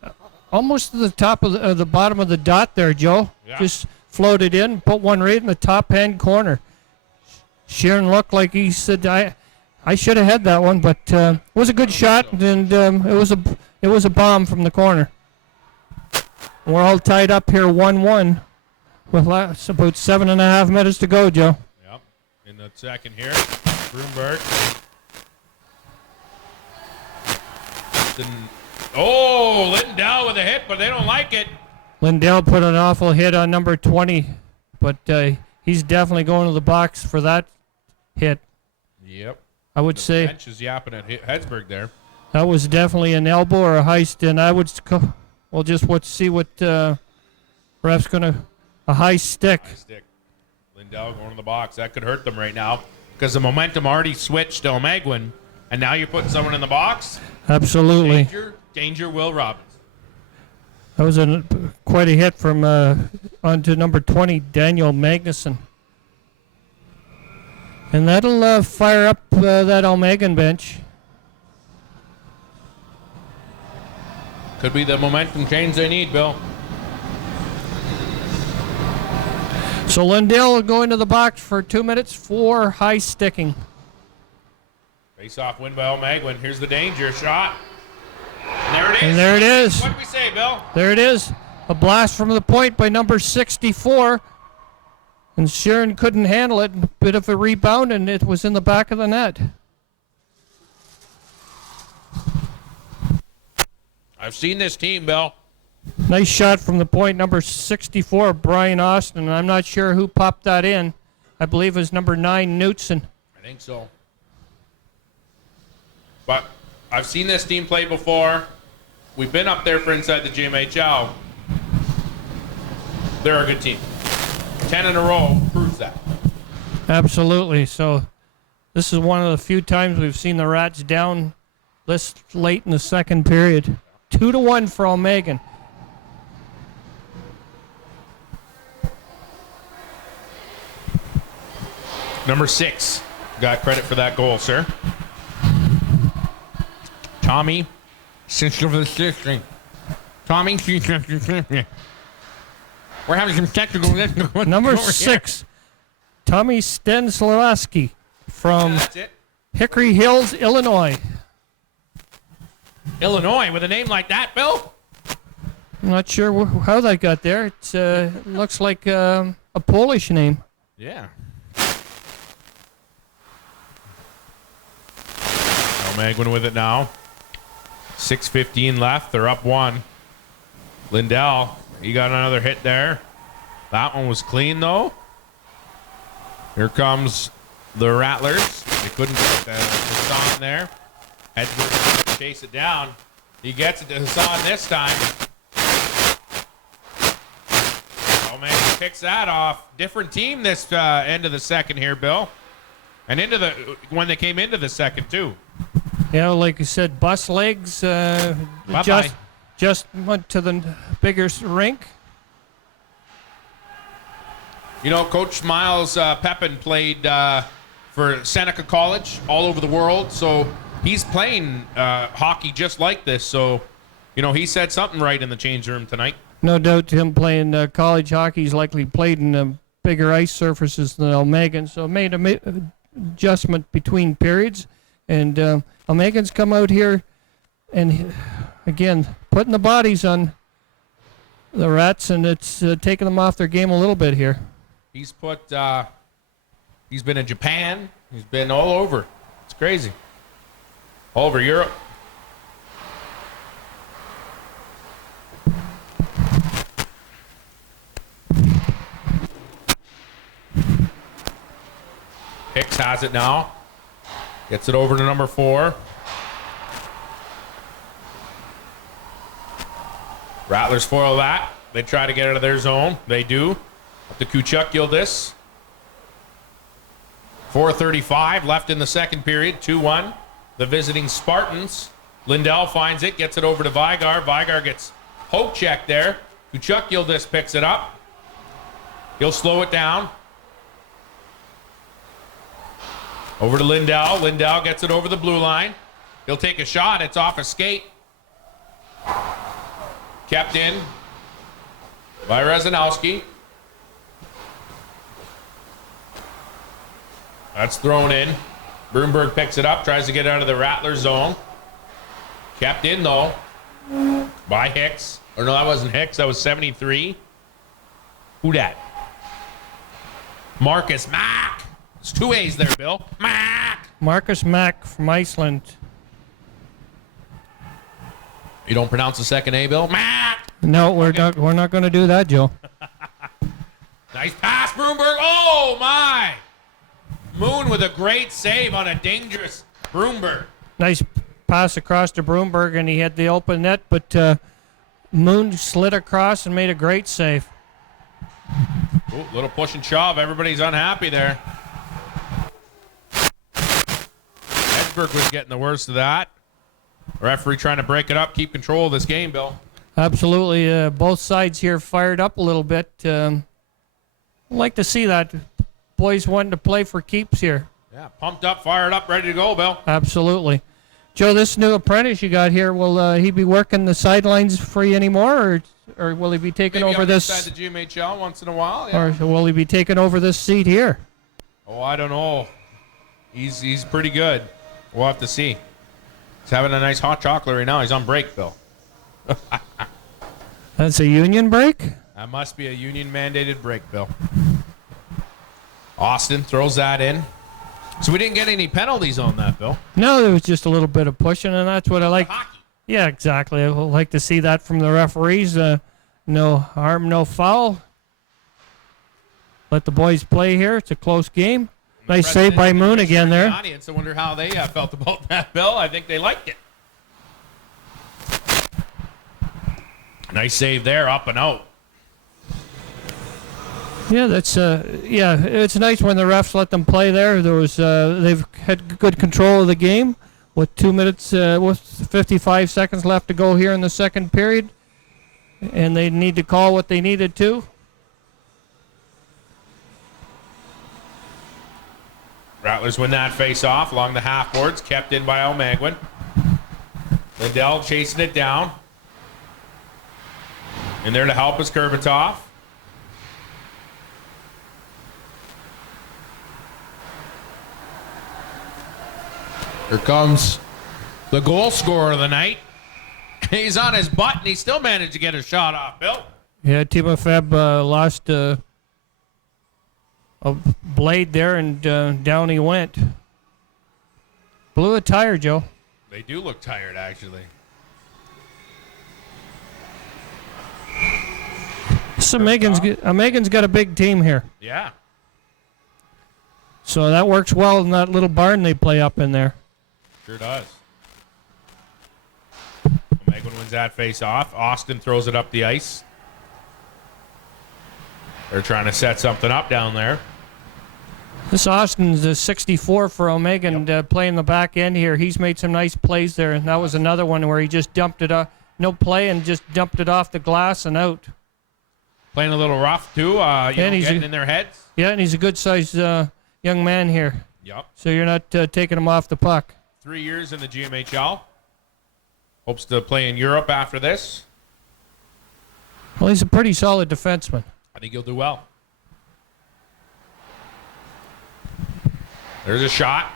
almost to the top of the bottom of the dot there, Joe. Yeah. Just floated in, put one right in the top hand corner. Sharon looked like he said, I should have had that one, but it was a good shot, and it was a bomb from the corner. We're all tied up here 1-1 with about 7.5 minutes to go, Joe. Yep. In the second here, Broomberg. Oh, Lindell with a hit, but they don't like it. Lindell put an awful hit on number 20, but he's definitely going to the box for that hit. Yep. I would say Bench is yapping at Hedsberg there. that was definitely an elbow or a heist, and I would we'll just see what ref's gonna a high stick. High stick. Lindell going to the box. That could hurt them right now because the momentum already switched to Omegwin, and now you're putting someone in the box. Absolutely, Danger, Will Robbins. that was quite a hit from onto number 20, Daniel Magnuson, and that'll fire up that Omegan bench. Could be the momentum change they need, Bill. So Lindell will go into the box for 2 minutes for high sticking. Face-off win by Omegwin. Here's the danger shot. And there it is. And there it is. What did we say, Bill? There it is. A blast from the point by number 64. And Sharon couldn't handle it. A bit of a rebound, and it was in the back of the net. I've seen this team, Bill. Nice shot from the point, number 64, Brian Austin. I'm not sure who popped that in. I believe it was number 9, Knutson. I think so. But I've seen this team play before. We've been up there for Inside the GMHL. They're a good team. 10 in a row proves that. Absolutely. So this is one of the few times we've seen the Rats down this late in the second period. 2-1 for Omegan. Number 6 got credit for that goal, sir. Tommy. Tommy. We're having some technical. Number 6, Tommy Stenslavsky from That's it. Hickory Hills, Illinois. Illinois with a name like that, Bill. I'm not sure how that got there. It looks like a Polish name. Yeah. Magwin with it now. 6:15 left. They're up 1. Lindell, he got another hit there. That one was clean, though. Here comes the Rattlers. They couldn't get the Hassan there. Edwards chase it down. He gets it to Hassan this time. Oh, man, he picks that off. Different team this end of the second here, Bill. And when they came into the second, too. Yeah, like you said, bus legs. Bye-bye. Just went to the bigger rink. You know, Coach Miles Pepin played for Seneca College all over the world, so he's playing hockey just like this. So, you know, he said something right in the change room tonight. No doubt him playing college hockey. He's likely played in bigger ice surfaces than Almegan, so made an adjustment between periods. And Almegan's come out here and, again, putting the bodies on the Rats, and it's taking them off their game a little bit here. He's he's been in Japan. He's been all over. It's crazy. All over Europe. Hicks has it now. Gets it over to number 4. Rattlers foil that. They try to get out of their zone. They do. Up to Kuchuk Gildas. 4:35 left in the second period. 2-1. The visiting Spartans. Lindell finds it. Gets it over to Vigar. Vigar gets poke check there. Kuchuk Gildas picks it up. He'll slow it down. Over to Lindell. Lindell gets it over the blue line. He'll take a shot. It's off a skate. Kept in by Rezanowski. That's thrown in. Broomberg picks it up, tries to get out of the Rattler zone. Kept in, though, by Hicks. Or no, that wasn't Hicks. That was 73. Who dat? Marcus Mack. There's 2 A's there, Bill. Mack. Marcus Mack from Iceland. You don't pronounce the second A, Bill? Mack. No, we're not going to do that, Joe. Nice pass, Broomberg. Oh, my. Moon with a great save on a dangerous Broomberg. Nice pass across to Broomberg, and he had the open net, but Moon slid across and made a great save. Ooh, little push and shove. Everybody's unhappy there. Edgeberg was getting the worst of that. Referee trying to break it up, keep control of this game, Bill. Absolutely. Both sides here fired up a little bit. I'd like to see that. Boys wanting to play for keeps here. Yeah, pumped up, fired up, ready to go, Bill. Absolutely. Joe, this new apprentice you got here, will he be working the sidelines for you anymore, or will he be taking Maybe over up this? inside the GMHL once in a while. Yeah. Or will he be taking over this seat here? Oh, I don't know. He's pretty good. We'll have to see. He's having a nice hot chocolate right now. He's on break, Bill. That's a union break? That must be a union-mandated break, Bill. Austin throws that in. So we didn't get any penalties on that, Bill. No, there was just a little bit of pushing, and that's what I like. Hockey. Yeah, exactly. I would like to see that from the referees. No harm, no foul. Let the boys play here. It's a close game. Nice save by Moon again there. The audience, I wonder how they felt about that, Bill. I think they liked it. Nice save there, up and out. Yeah, that's it's nice when the refs let them play there. They've had good control of the game with 2 minutes with 55 seconds left to go here in the second period, and they need to call what they needed to. Rattlers win that face-off along the half boards, kept in by Almagwin. Lindell chasing it down. In there to help is Kurbatoff. Here comes the goal scorer of the night. He's on his butt, and he still managed to get a shot off, Bill. Yeah, Timofev lost a blade there, and down he went. Blew a tire, Joe. They do look tired, actually. So Megan's got a big team here. Yeah. So that works well in that little barn they play up in there. Sure does. Megan wins that face off. Austin throws it up the ice. They're trying to set something up down there. This Austin's a 64 for Omega and playing the back end here. He's made some nice plays there, and that was another one where he just dumped it up, no play, and just dumped it off the glass and out. Playing a little rough, too. Getting in their heads. Yeah, and he's a good-sized young man here. Yep. So you're not taking him off the puck. 3 years in the GMHL. Hopes to play in Europe after this. Well, he's a pretty solid defenseman. I think he'll do well. There's a shot.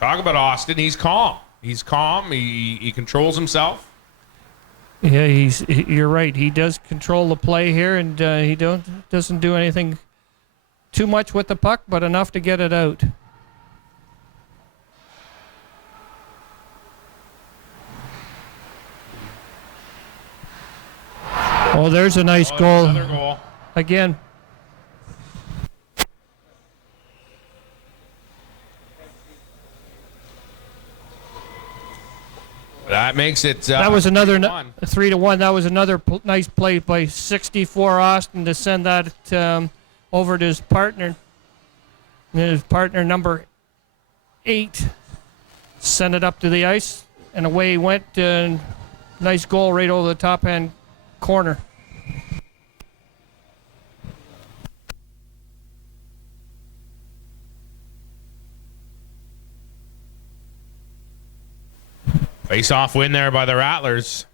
Talk about Austin. He's calm. He's calm. He controls himself. Yeah, you're right. He does control the play here, and he doesn't do anything too much with the puck, but enough to get it out. Oh, there's a nice goal. Another goal. Again. That makes it. That was another 3-1. 3-1. That was another nice play by 64 Austin to send that over to his partner. His partner number 8 sent it up to the ice, and away he went. Nice goal right over the top hand corner. Face-off win there by the Rattlers.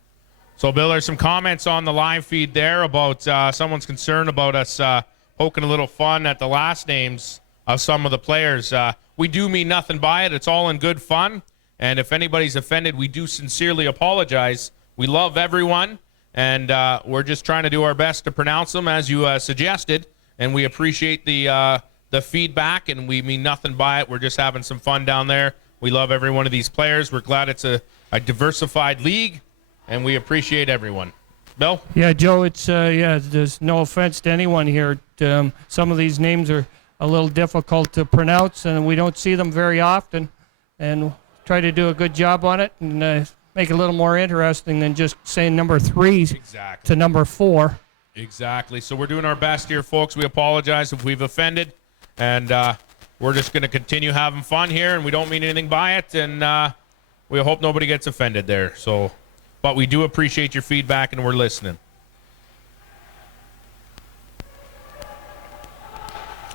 So, Bill, there's some comments on the live feed there about someone's concerned about us poking a little fun at the last names of some of the players. We do mean nothing by it. It's all in good fun. And if anybody's offended, we do sincerely apologize. We love everyone, and we're just trying to do our best to pronounce them as you suggested. And we appreciate the feedback, and we mean nothing by it. We're just having some fun down there. We love every one of these players. We're glad it's a diversified league, and we appreciate everyone. Bill? Yeah, Joe, it's there's no offense to anyone here. Some of these names are a little difficult to pronounce, and we don't see them very often, and try to do a good job on it and make it a little more interesting than just saying number 3 to number 4. Exactly. So we're doing our best here, folks. We apologize if we've offended, and we're just going to continue having fun here, and we don't mean anything by it, and we hope nobody gets offended there. So, but we do appreciate your feedback, and we're listening.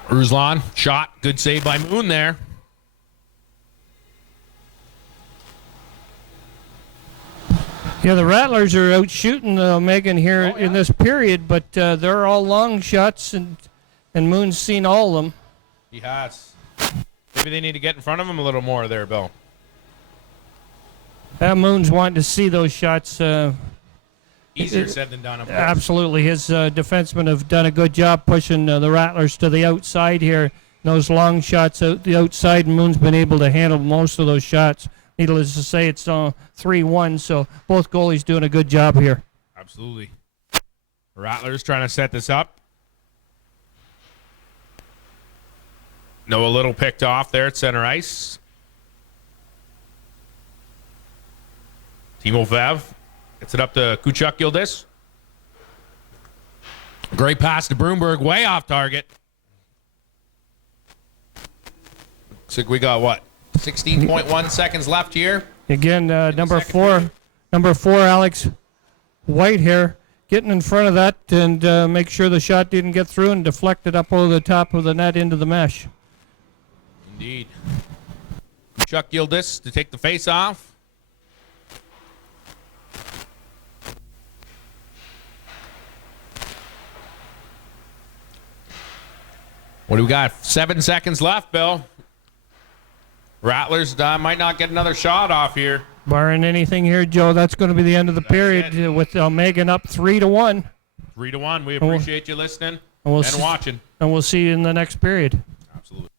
Ruslan, shot. Good save by Moon there. Yeah, the Rattlers are out shooting Megan here in this period, but they're all long shots, and Moon's seen all of them. He has. Maybe they need to get in front of him a little more there, Bill. Moon's wanting to see those shots. Easier said than done, of course. Absolutely. His defensemen have done a good job pushing the Rattlers to the outside here. Those long shots out the outside, and Moon's been able to handle most of those shots. Needless to say, it's 3-1, so both goalies doing a good job here. Absolutely. Rattlers trying to set this up. Noah Little picked off there at center ice. Timo Vev gets it up to Kuchuk Gildis. Great pass to Broomberg, way off target. Looks like we got, 16.1 seconds left here. Again, number 4, Alex White here, getting in front of that and make sure the shot didn't get through and deflect it up over the top of the net into the mesh. Indeed. Chuck Gildis to take the face off. What do we got? 7 seconds left, Bill. Rattlers might not get another shot off here. Barring anything here, Joe, that's going to be the end of the period with Megan up 3-1. 3-1. We appreciate you listening and watching. And we'll see you in the next period. Absolutely.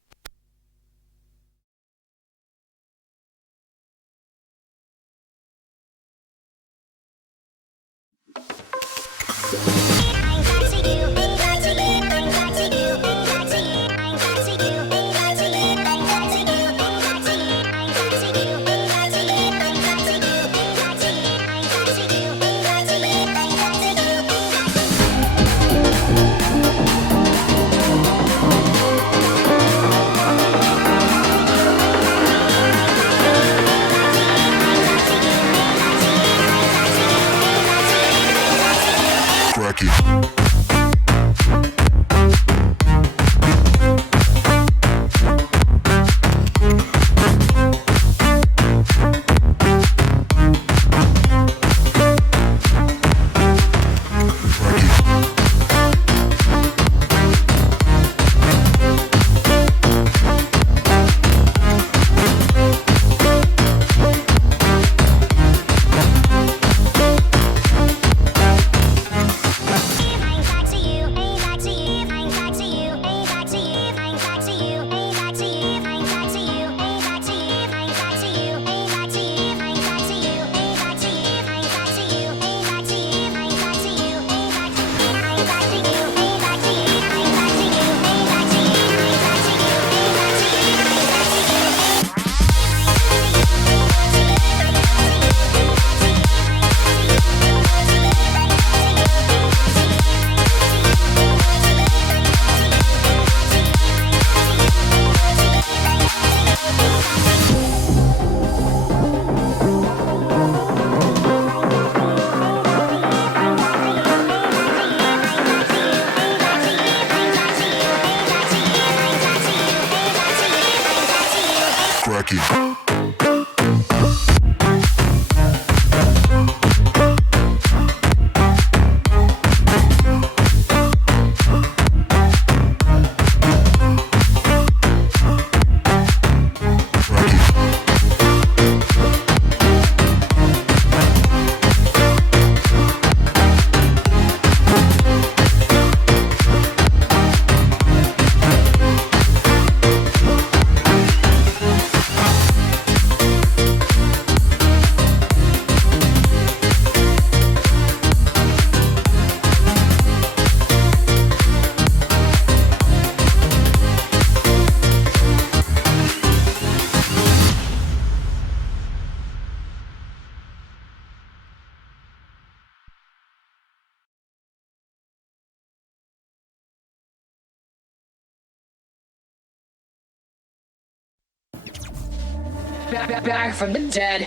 Back from the dead.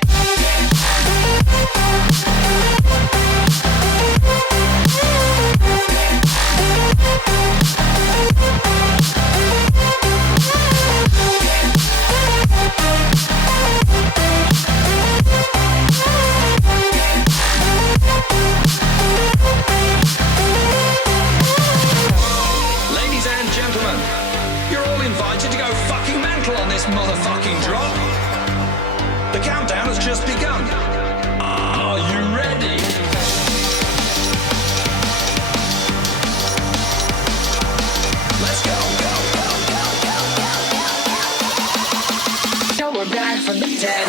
Ladies and gentlemen, you're all invited to go fucking mental on this motherfucking drop. The countdown has just begun. Are you ready? Let's go, go, go, go, go, go, go. Now we're back from the dead.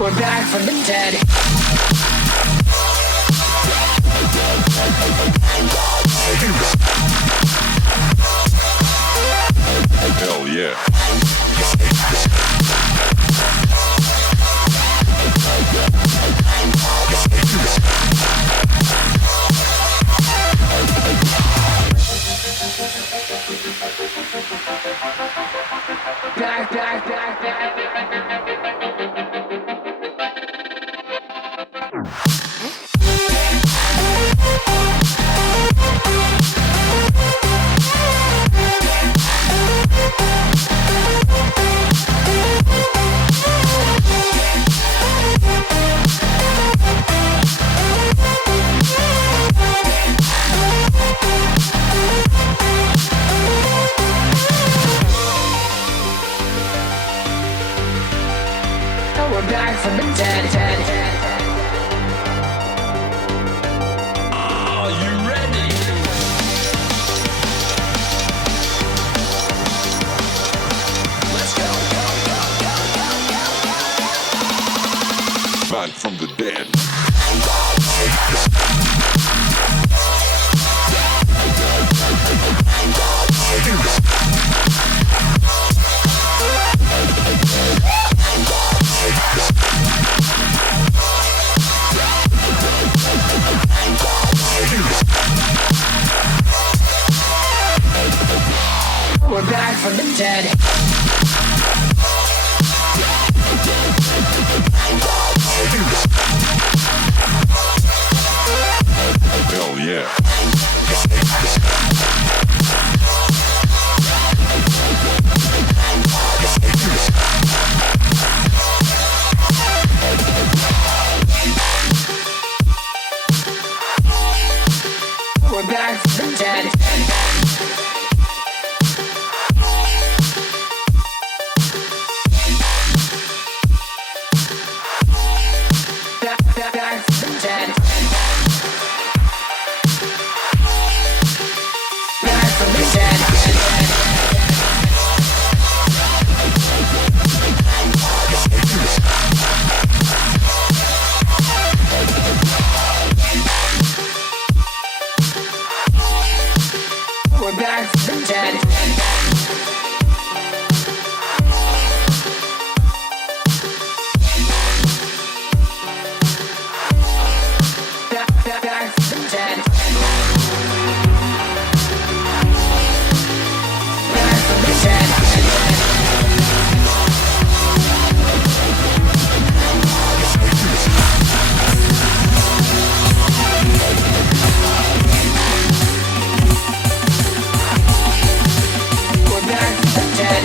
We're back from the dead. Hell yeah. We're back from the dead. Are you ready? Let's go, go, go, go, go, go, go. Back from the dead. dead. Hell yeah. We're back from the dead. Back from the dead. Back from the dead. We're back from the dead. Back from the dead. Back from the dead. We're back from the dead.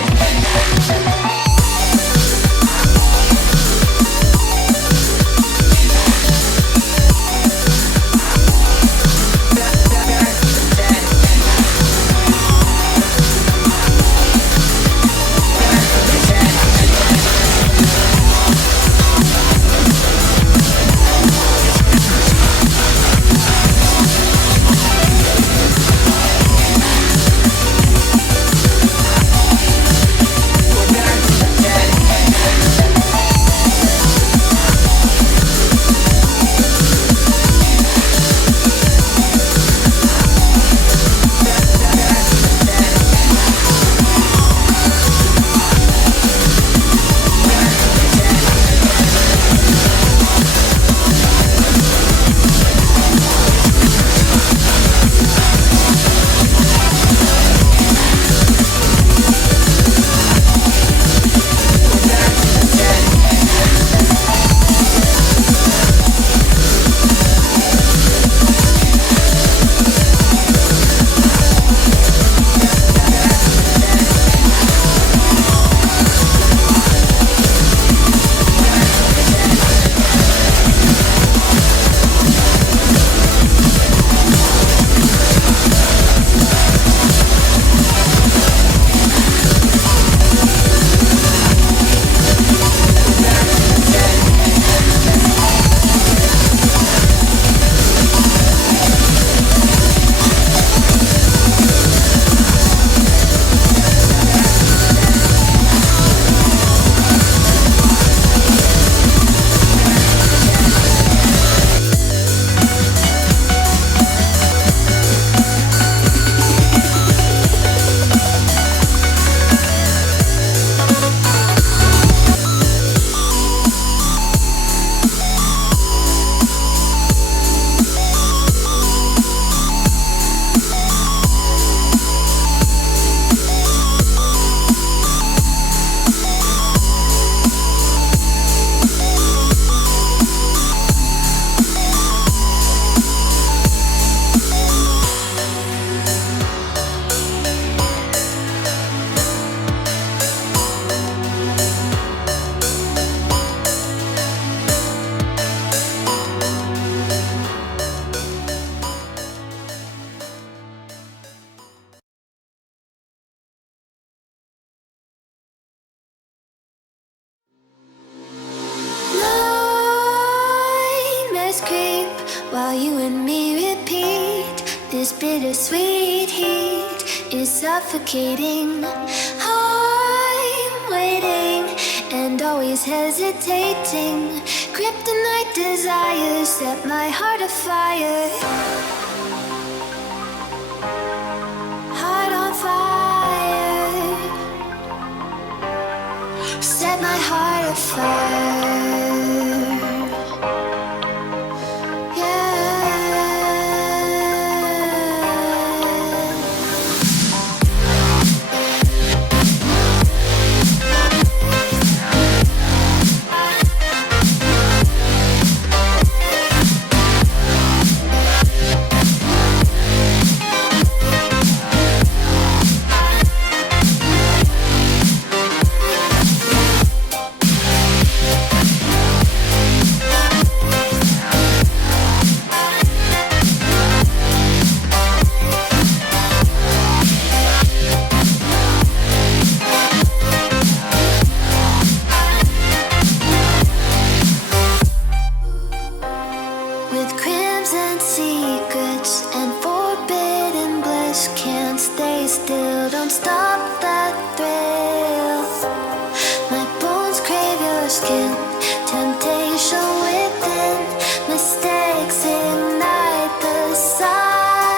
Nightmares creep while you and me repeat. This bittersweet heat is suffocating. I'm waiting and always hesitating. Kryptonite desires set my heart afire. Heart on fire. Set my heart afire. Yeah. your skin. Temptation within, mistakes ignite the silence.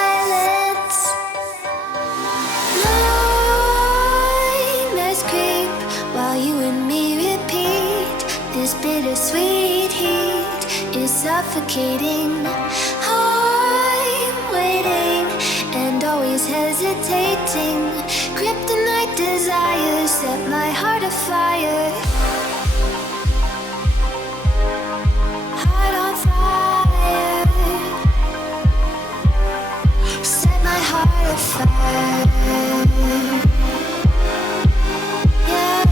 Nightmares creep while you and me repeat. This bittersweet heat is suffocating. I'm waiting and always hesitating. Kryptonite desires set my heart afire. Heart on fire. Set my heart afire. Yeah.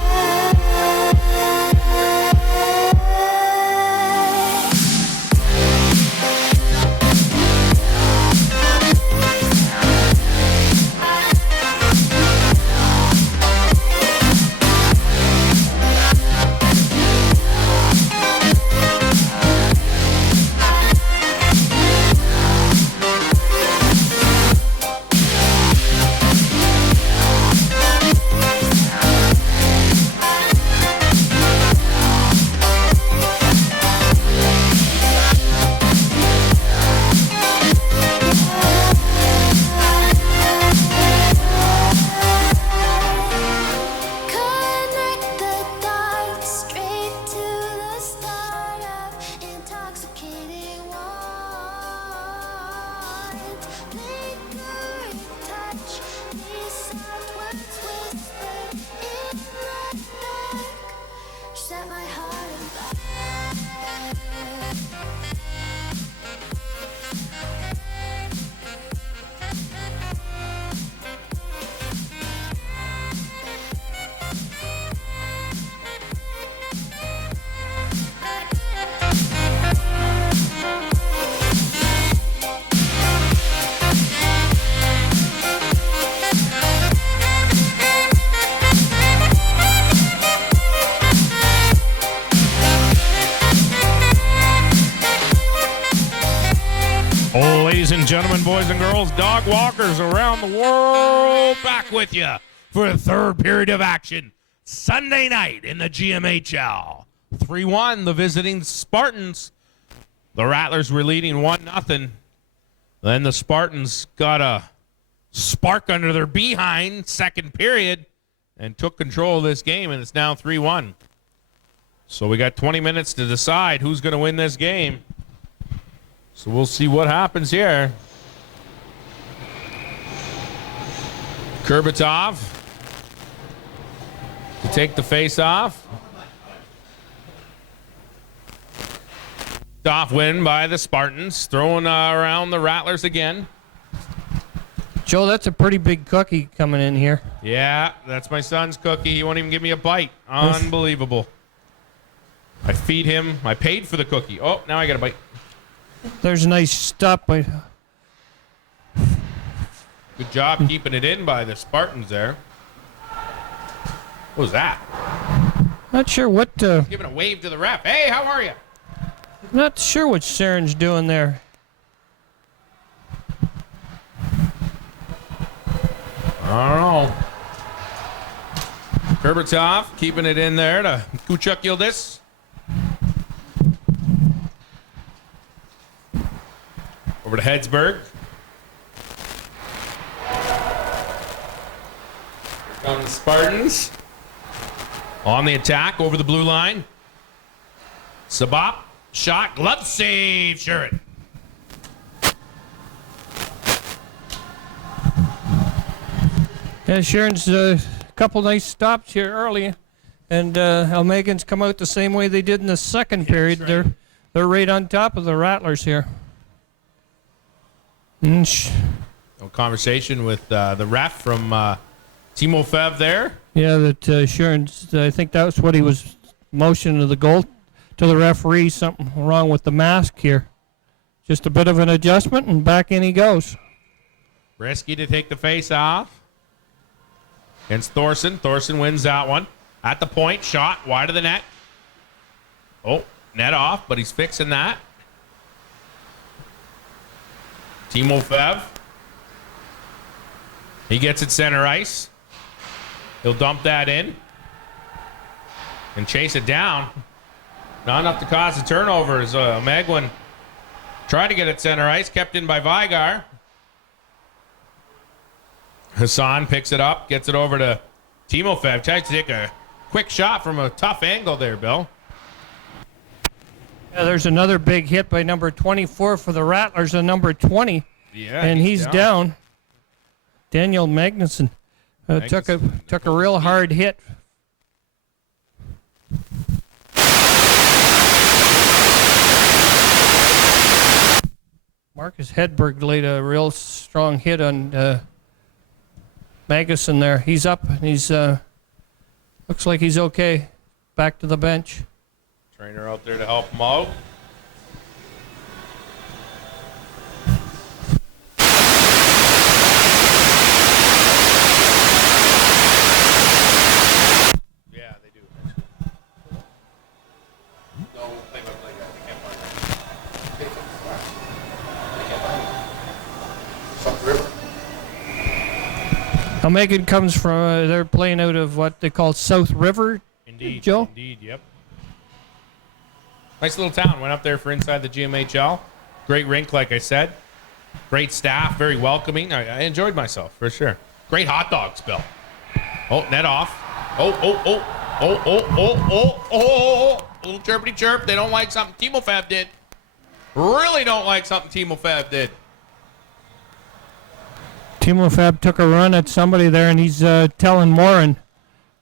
Connect the dots straight to the start of intoxicating want. Lingering touch, these soft words whispered in the dark. Set my heart on fire. Ladies and gentlemen, boys and girls, dog walkers around the world, back with you for the third period of action. Sunday night in the GMHL. 3-1, the visiting Spartans. The Rattlers were leading 1-0. Then the Spartans got a spark under their behind, second period, and took control of this game, and it's now 3-1. So we got 20 minutes to decide who's going to win this game. So we'll see what happens here. Kurbitov to take the face off. Off win by the Spartans. Throwing around the Rattlers again. Joe, that's a pretty big cookie coming in here. Yeah, that's my son's cookie. He won't even give me a bite. Unbelievable. I feed him. I paid for the cookie. Oh, now I got a bite. There's a nice stop by. Good job keeping it in by the Spartans there. What was that? Not sure what. Giving a wave to the ref. Hey, how are you? Not sure what Saren's doing there. I don't know. Kurbitov keeping it in there to Kuchuk Yildiz. Over to Hedsberg. Here come the Spartans. On the attack over the blue line. Sabop. Shot. Glove save. Shurin. Yeah, Sharon's a couple nice stops here early, and Almegan's come out the same way they did in the second period. right. They're right on top of the Rattlers here. No conversation with the ref from Timofev there. Yeah, that Sharon's. I think that was what he was motioning to the goal to the referee. Something wrong with the mask here. Just a bit of an adjustment, and back in he goes. Bresky to take the face off. Against Thorson. Thorson wins that one. At the point, shot wide of the net. Oh, net off, but he's fixing that. Timofev. He gets it center ice. He'll dump that in and chase it down. Not enough to cause the turnovers. Megwin tried to get it center ice, kept in by Vigar. Hassan picks it up, gets it over to Timofev. Tries to take a quick shot from a tough angle there, Bill. Yeah, there's another big hit by number 24 for the Rattlers and number 20. Yeah, And he's down. Daniel Magnuson took a real hard hit. Marcus Hedberg laid a real strong hit on Magnuson there. He's up and he's looks like he's okay. Back to the bench. Trainer out there to help him out. Yeah, they do. No, play by play guy. They can't find it. Megan comes from, they're playing out of what they call South River. Indeed, Joe? Indeed, yep. Nice little town. Went up there for inside the GMHL. Great rink, like I said. Great staff, very welcoming. I enjoyed myself, for sure. Great hot dogs, Bill. Oh, net off. Oh. Little chirpity chirp. They don't like something Timofev did. Really don't like something Timofev did. Timofev took a run at somebody there, and he's telling Morin.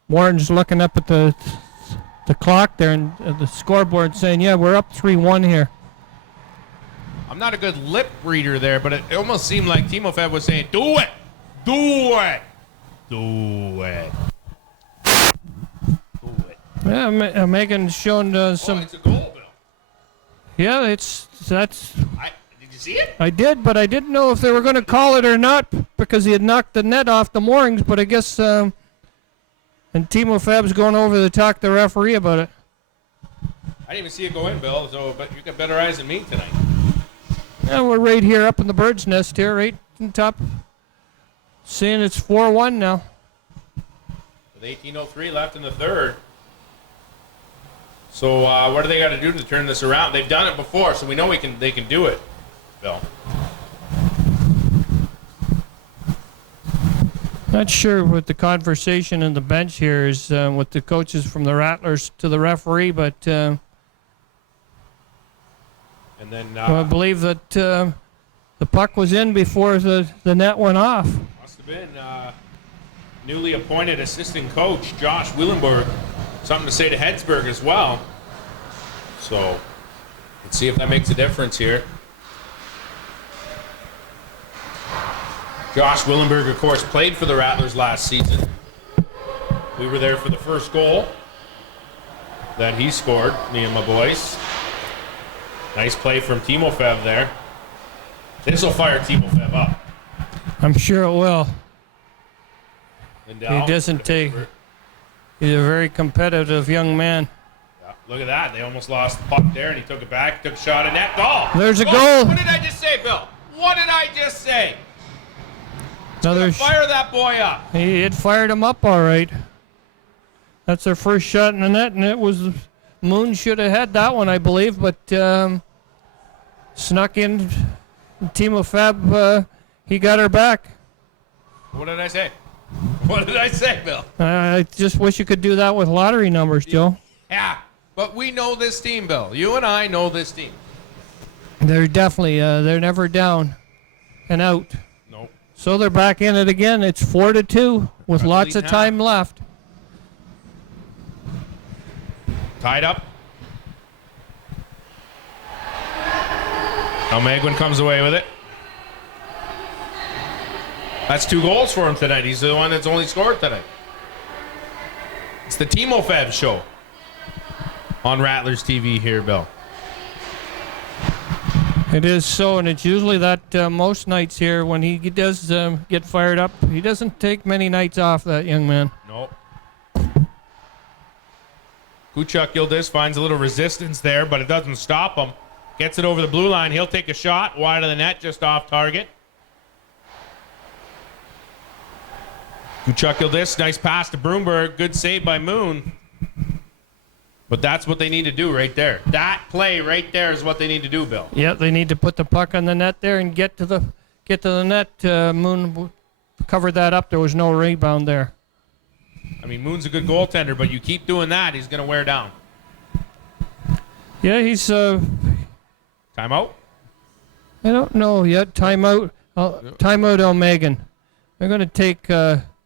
Morin's looking up at the clock there and the scoreboard saying, yeah, we're up 3-1 here. I'm not a good lip reader there, but it almost seemed like Timofev was saying, do it! Do it! Do it. Do it. Yeah, Megan's shown some... Oh, it's a goal, Bill. Yeah, that's... Did you see it? I did, but I didn't know if they were going to call it or not because he had knocked the net off the moorings, but I guess... and Timofev's going over to talk to the referee about it. I didn't even see it go in, Bill, so but you got better eyes than me tonight. Yeah, we're right here up in the bird's nest here, right on top. Seeing it's 4-1 now. With 18:03 left in the third. So what do they got to do to turn this around? They've done it before, so we know they can do it, Bill. Not sure what the conversation in the bench here is with the coaches from the Rattlers to the referee, but And then I believe that the puck was in before the net went off. must have been newly appointed assistant coach Josh Willenberg. Something to say to Hedsberg as well. So let's see if that makes a difference here. Josh Willenberg, of course, played for the Rattlers last season. We were there for the first goal that he scored, me and my boys. Nice play from Timofev there. This will fire Timofev up. I'm sure it will. Lindell. He doesn't take... He's a very competitive young man. Yeah, look at that. They almost lost the puck there, and he took it back, took a shot, and net goal. There's a goal. What did I just say, Bill? What did I just say? Another Fire that boy up. He had fired him up all right. That's their first shot in the net, and it was Moon should have had that one, I believe, but snuck in. Timofev, he got her back. What did I say? What did I say, Bill? I just wish you could do that with lottery numbers, Joe. Yeah, but we know this team, Bill. You and I know this team. They're definitely, they're never down and out. Nope. So they're back in it again. It's 4-2 with Got lots the of lead time left. Tied up. Now Megwin comes away with it. That's 2 goals for him tonight. He's the one that's only scored tonight. It's the Timofev show on Rattlers TV here, Bill. It is so, and it's usually that most nights here when he does get fired up, he doesn't take many nights off, that young man. Nope. Kuchuk Yildiz finds a little resistance there, but it doesn't stop him. Gets it over the blue line. He'll take a shot wide of the net, just off target. Kuchuk Yildiz, nice pass to Broomberg. Good save by Moon. But that's what they need to do right there. That play right there is what they need to do, Bill. Yeah, they need to put the puck on the net there and get to the net. Moon covered that up. There was no rebound there. I mean, Moon's a good goaltender, but you keep doing that, he's going to wear down. Yeah, he's. Timeout? I don't know yet. Timeout. Timeout, Elmegan. They're going to take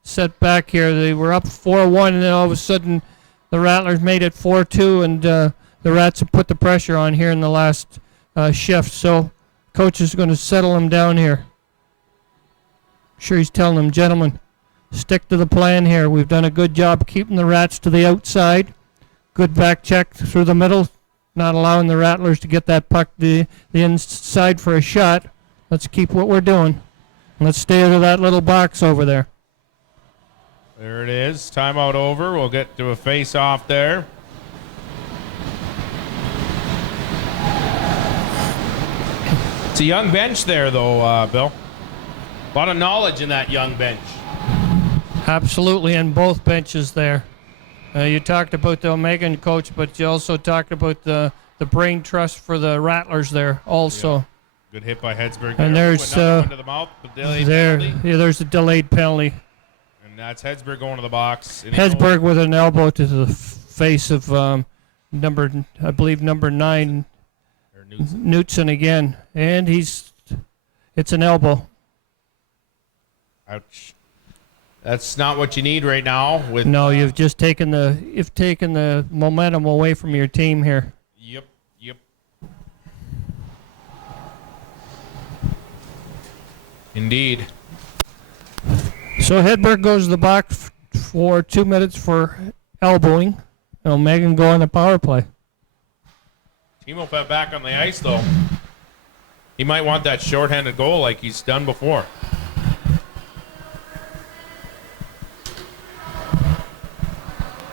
set back here. They were up 4-1, and then all of a sudden, the Rattlers made it 4-2, and the Rats have put the pressure on here in the last shift. So, coach is going to settle them down here. Sure, he's telling them, gentlemen, stick to the plan here. We've done a good job keeping the Rats to the outside. Good back check through the middle, not allowing the Rattlers to get that puck the inside for a shot. Let's keep what we're doing. Let's stay out of that little box over there. There it is. Timeout over. We'll get to a face-off there. It's a young bench there, though, Bill. A lot of knowledge in that young bench. Absolutely, and both benches there. You talked about the Omegan coach, but you also talked about the brain trust for the Rattlers there also. Yeah. Good hit by Hedsberg. And there. there's Another one to the mouth, delayed penalty. there's a delayed penalty. And that's Hedsberg going to the box. Hedsberg with an elbow to the face of number 9, Or Knutson. Knutson again, and it's an elbow. Ouch. That's not what you need right now. No, you've just taken the momentum away from your team here. Yep. Indeed. So Hedberg goes to the box for 2 minutes for elbowing. And Megan go on the power play. Timofev back on the ice, though. He might want that shorthanded goal like he's done before.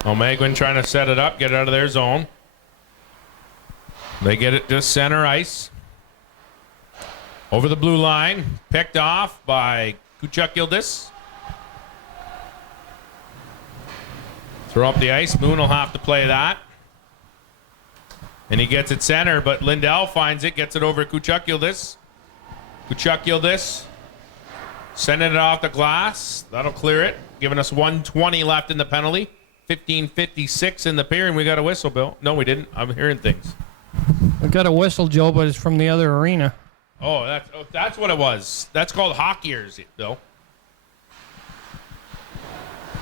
O'Meguin trying to set it up, get it out of their zone. They get it to center ice. Over the blue line, picked off by Kuchuk Yildiz. Throw up the ice. Moon will have to play that. And he gets it center, but Lindell finds it, gets it over Kuchuk Yildiz. Kuchuk Yildiz sending it off the glass. That'll clear it, giving us 1:20 left in the penalty. 15:56 in the period, and we got a whistle, Bill. No, we didn't. I'm hearing things. We got a whistle, Joe, but it's from the other arena. Oh, that's what it was. That's called hockeyers, Bill.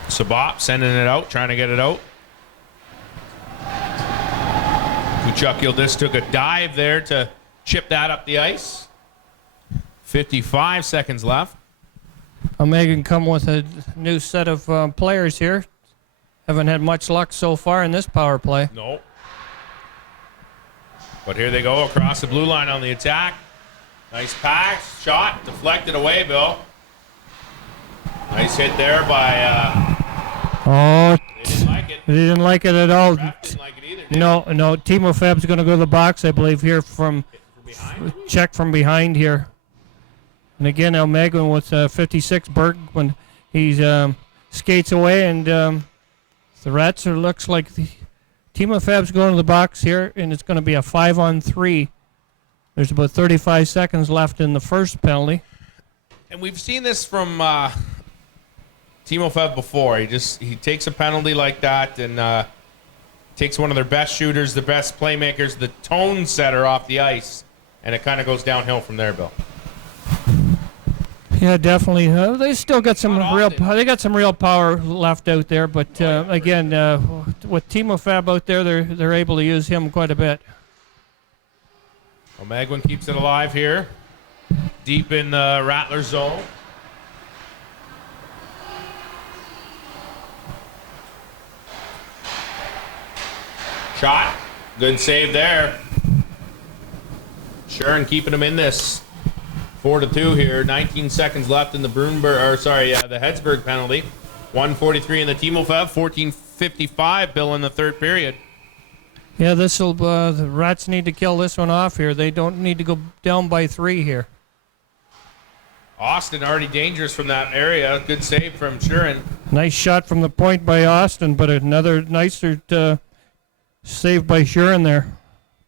Sabop sending it out, trying to get it out. Kuchuk Yildiz took a dive there to chip that up the ice. 55 seconds left. Megan come with a new set of players here. Haven't had much luck so far in this power play. No. But here they go across the blue line on the attack. Nice pass, shot, deflected away, Bill. Nice hit there by. Oh, They didn't like it. they didn't like it at all. Ref didn't like it either. did No, Timofeb's going to go to the box, I believe, here from they? From behind. check from behind here. And again, Elmeguin with 56 Bergman. He skates away, and the Rats looks like Timofeb's going to the box here, and it's going to be a 5-on-3. There's about 35 seconds left in the first penalty. And we've seen this from Timofev before. He takes a penalty like that and takes one of their best shooters, the best playmakers, the tone setter off the ice, and it kind of goes downhill from there, Bill. Yeah, definitely. They still got some Not real. often. They got some real power left out there, but again, with Timofeb out there, they're able to use him quite a bit. O'Meguin keeps it alive here, deep in the Rattler zone. Shot, good save there. Shuren keeping him in this 4-2 here. 19 seconds left in the the Hedsberg penalty. 1:43 in the Timofev. 14:55, Bill, in the third period. Yeah, this'll. The Rats need to kill this one off here. They don't need to go down by 3 here. Austin already dangerous from that area. Good save from Shuren. Nice shot from the point by Austin, but another nicer Saved by Shurin there.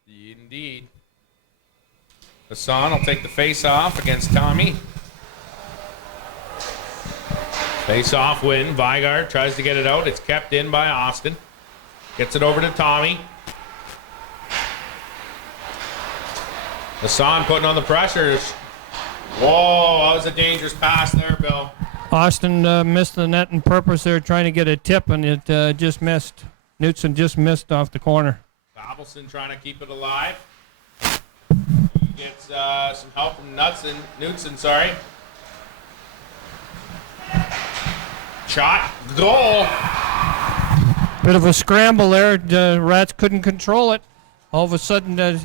Indeed. Hassan will take the face-off against Tommy. Face-off win. Vigard tries to get it out. It's kept in by Austin. Gets it over to Tommy. Hassan putting on the pressure. Whoa, that was a dangerous pass there, Bill. Austin missed the net on purpose there, trying to get a tip, and it just missed. Knutson just missed off the corner. Babelson trying to keep it alive. He gets some help from Knutson, sorry. Shot. Goal. Bit of a scramble there. Rats couldn't control it. All of a sudden,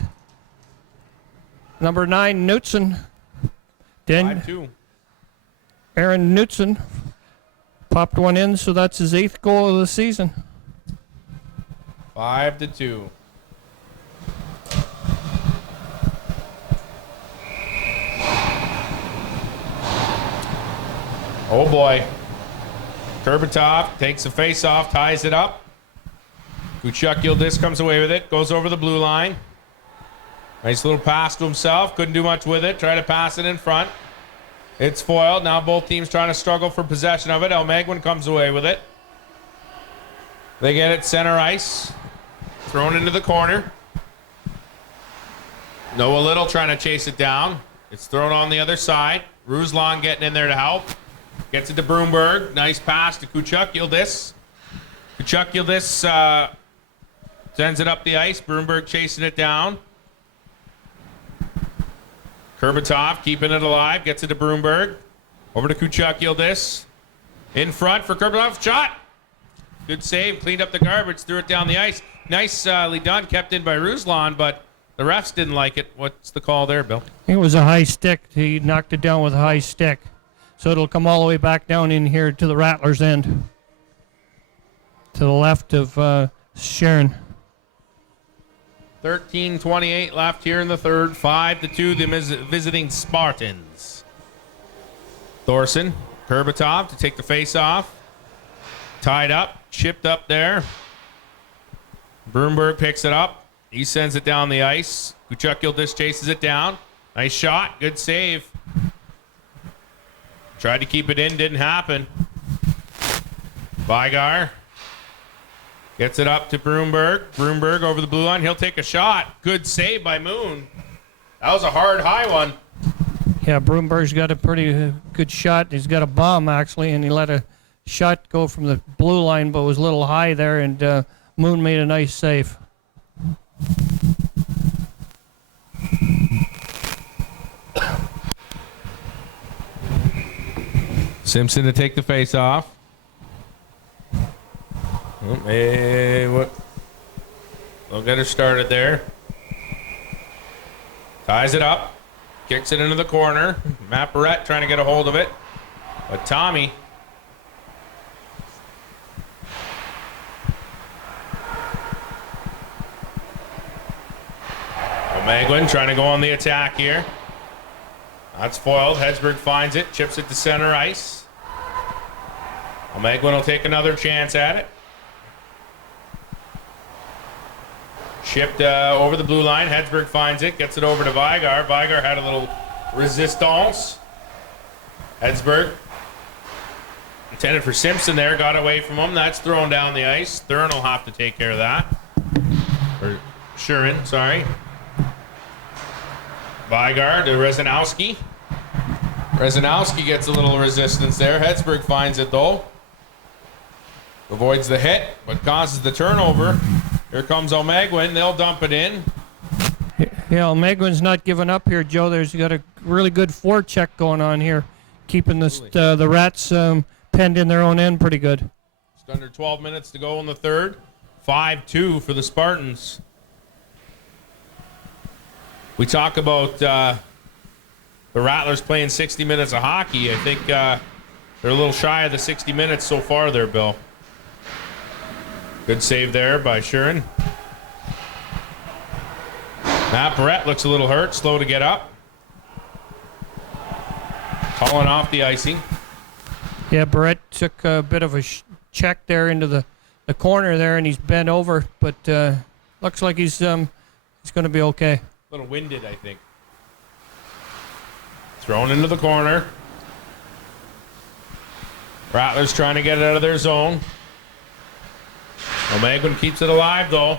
number 9, Knutson. Then 5-2. Aaron Knutson popped one in, so that's his 8th goal of the season. 5-2. Oh boy. Kurbutov takes the face off, ties it up. Kuchuk Yildiz comes away with it, goes over the blue line. Nice little pass to himself, couldn't do much with it, try to pass it in front. It's foiled, now both teams trying to struggle for possession of it. Elmegwin comes away with it. They get it center ice, thrown into the corner. Noah Little trying to chase it down. It's thrown on the other side. Ruslan getting in there to help. Gets it to Broomberg. Nice pass to Kuchuk Yildiz. Kuchuk Yildiz sends it up the ice. Broomberg chasing it down. Kurbutov keeping it alive. Gets it to Broomberg. Over to Kuchuk Yildiz. In front for Kurbutov. Shot! Good save. Cleaned up the garbage. Threw it down the ice. Nicely done. Kept in by Ruslan, but the refs didn't like it. What's the call there, Bill? It was a high stick. He knocked it down with a high stick. So it'll come all the way back down in here to the Rattlers' end. To the left of Sharon. 13:28 left here in the third. 5-2, the visiting Spartans. Thorson, Kurbutov to take the face off. Tied up, chipped up there. Broomberg picks it up. He sends it down the ice. Kuchuk Yildiz chases it down. Nice shot, good save. Tried to keep it in, didn't happen. Vigar gets it up to Broomberg. Broomberg over the blue line. He'll take a shot. Good save by Moon. That was a hard, high one. Yeah, Broomberg's got a pretty good shot. He's got a bomb, actually, and he let a shot go from the blue line, but was a little high there, and Moon made a nice save. Simpson to take the face off. What? They'll get her started there. Ties it up. Kicks it into the corner. Matt Barrett trying to get a hold of it. But Tommy. O'Megwin trying to go on the attack here. That's foiled. Hedsberg finds it. Chips it to center ice. O'Megwin will take another chance at it. Shipped over the blue line. Hedsberg finds it. Gets it over to Vigar. Vigar had a little resistance. Hedsberg intended for Simpson there. Got away from him. That's thrown down the ice. Thurn will have to take care of that. Or Shurin, sorry. Vigar to Rezanowski. Rezanowski gets a little resistance there. Hedsberg finds it though. Avoids the hit, but causes the turnover. Here comes O'Megwin. They'll dump it in. Yeah, O'Megwin's not giving up here, Joe. There's got a really good forecheck going on here, keeping the Rats penned in their own end pretty good. Just under 12 minutes to go in the third. 5-2 for the Spartans. We talk about the Rattlers playing 60 minutes of hockey. I think they're a little shy of the 60 minutes so far there, Bill. Good save there by Shurin. Matt Barrett looks a little hurt, slow to get up. Calling off the icing. Yeah, Barrett took a bit of a check there into the corner there, and he's bent over, but looks like he's going to be okay. A little winded, I think. Thrown into the corner. Rattlers trying to get it out of their zone. O'Meguin keeps it alive, though.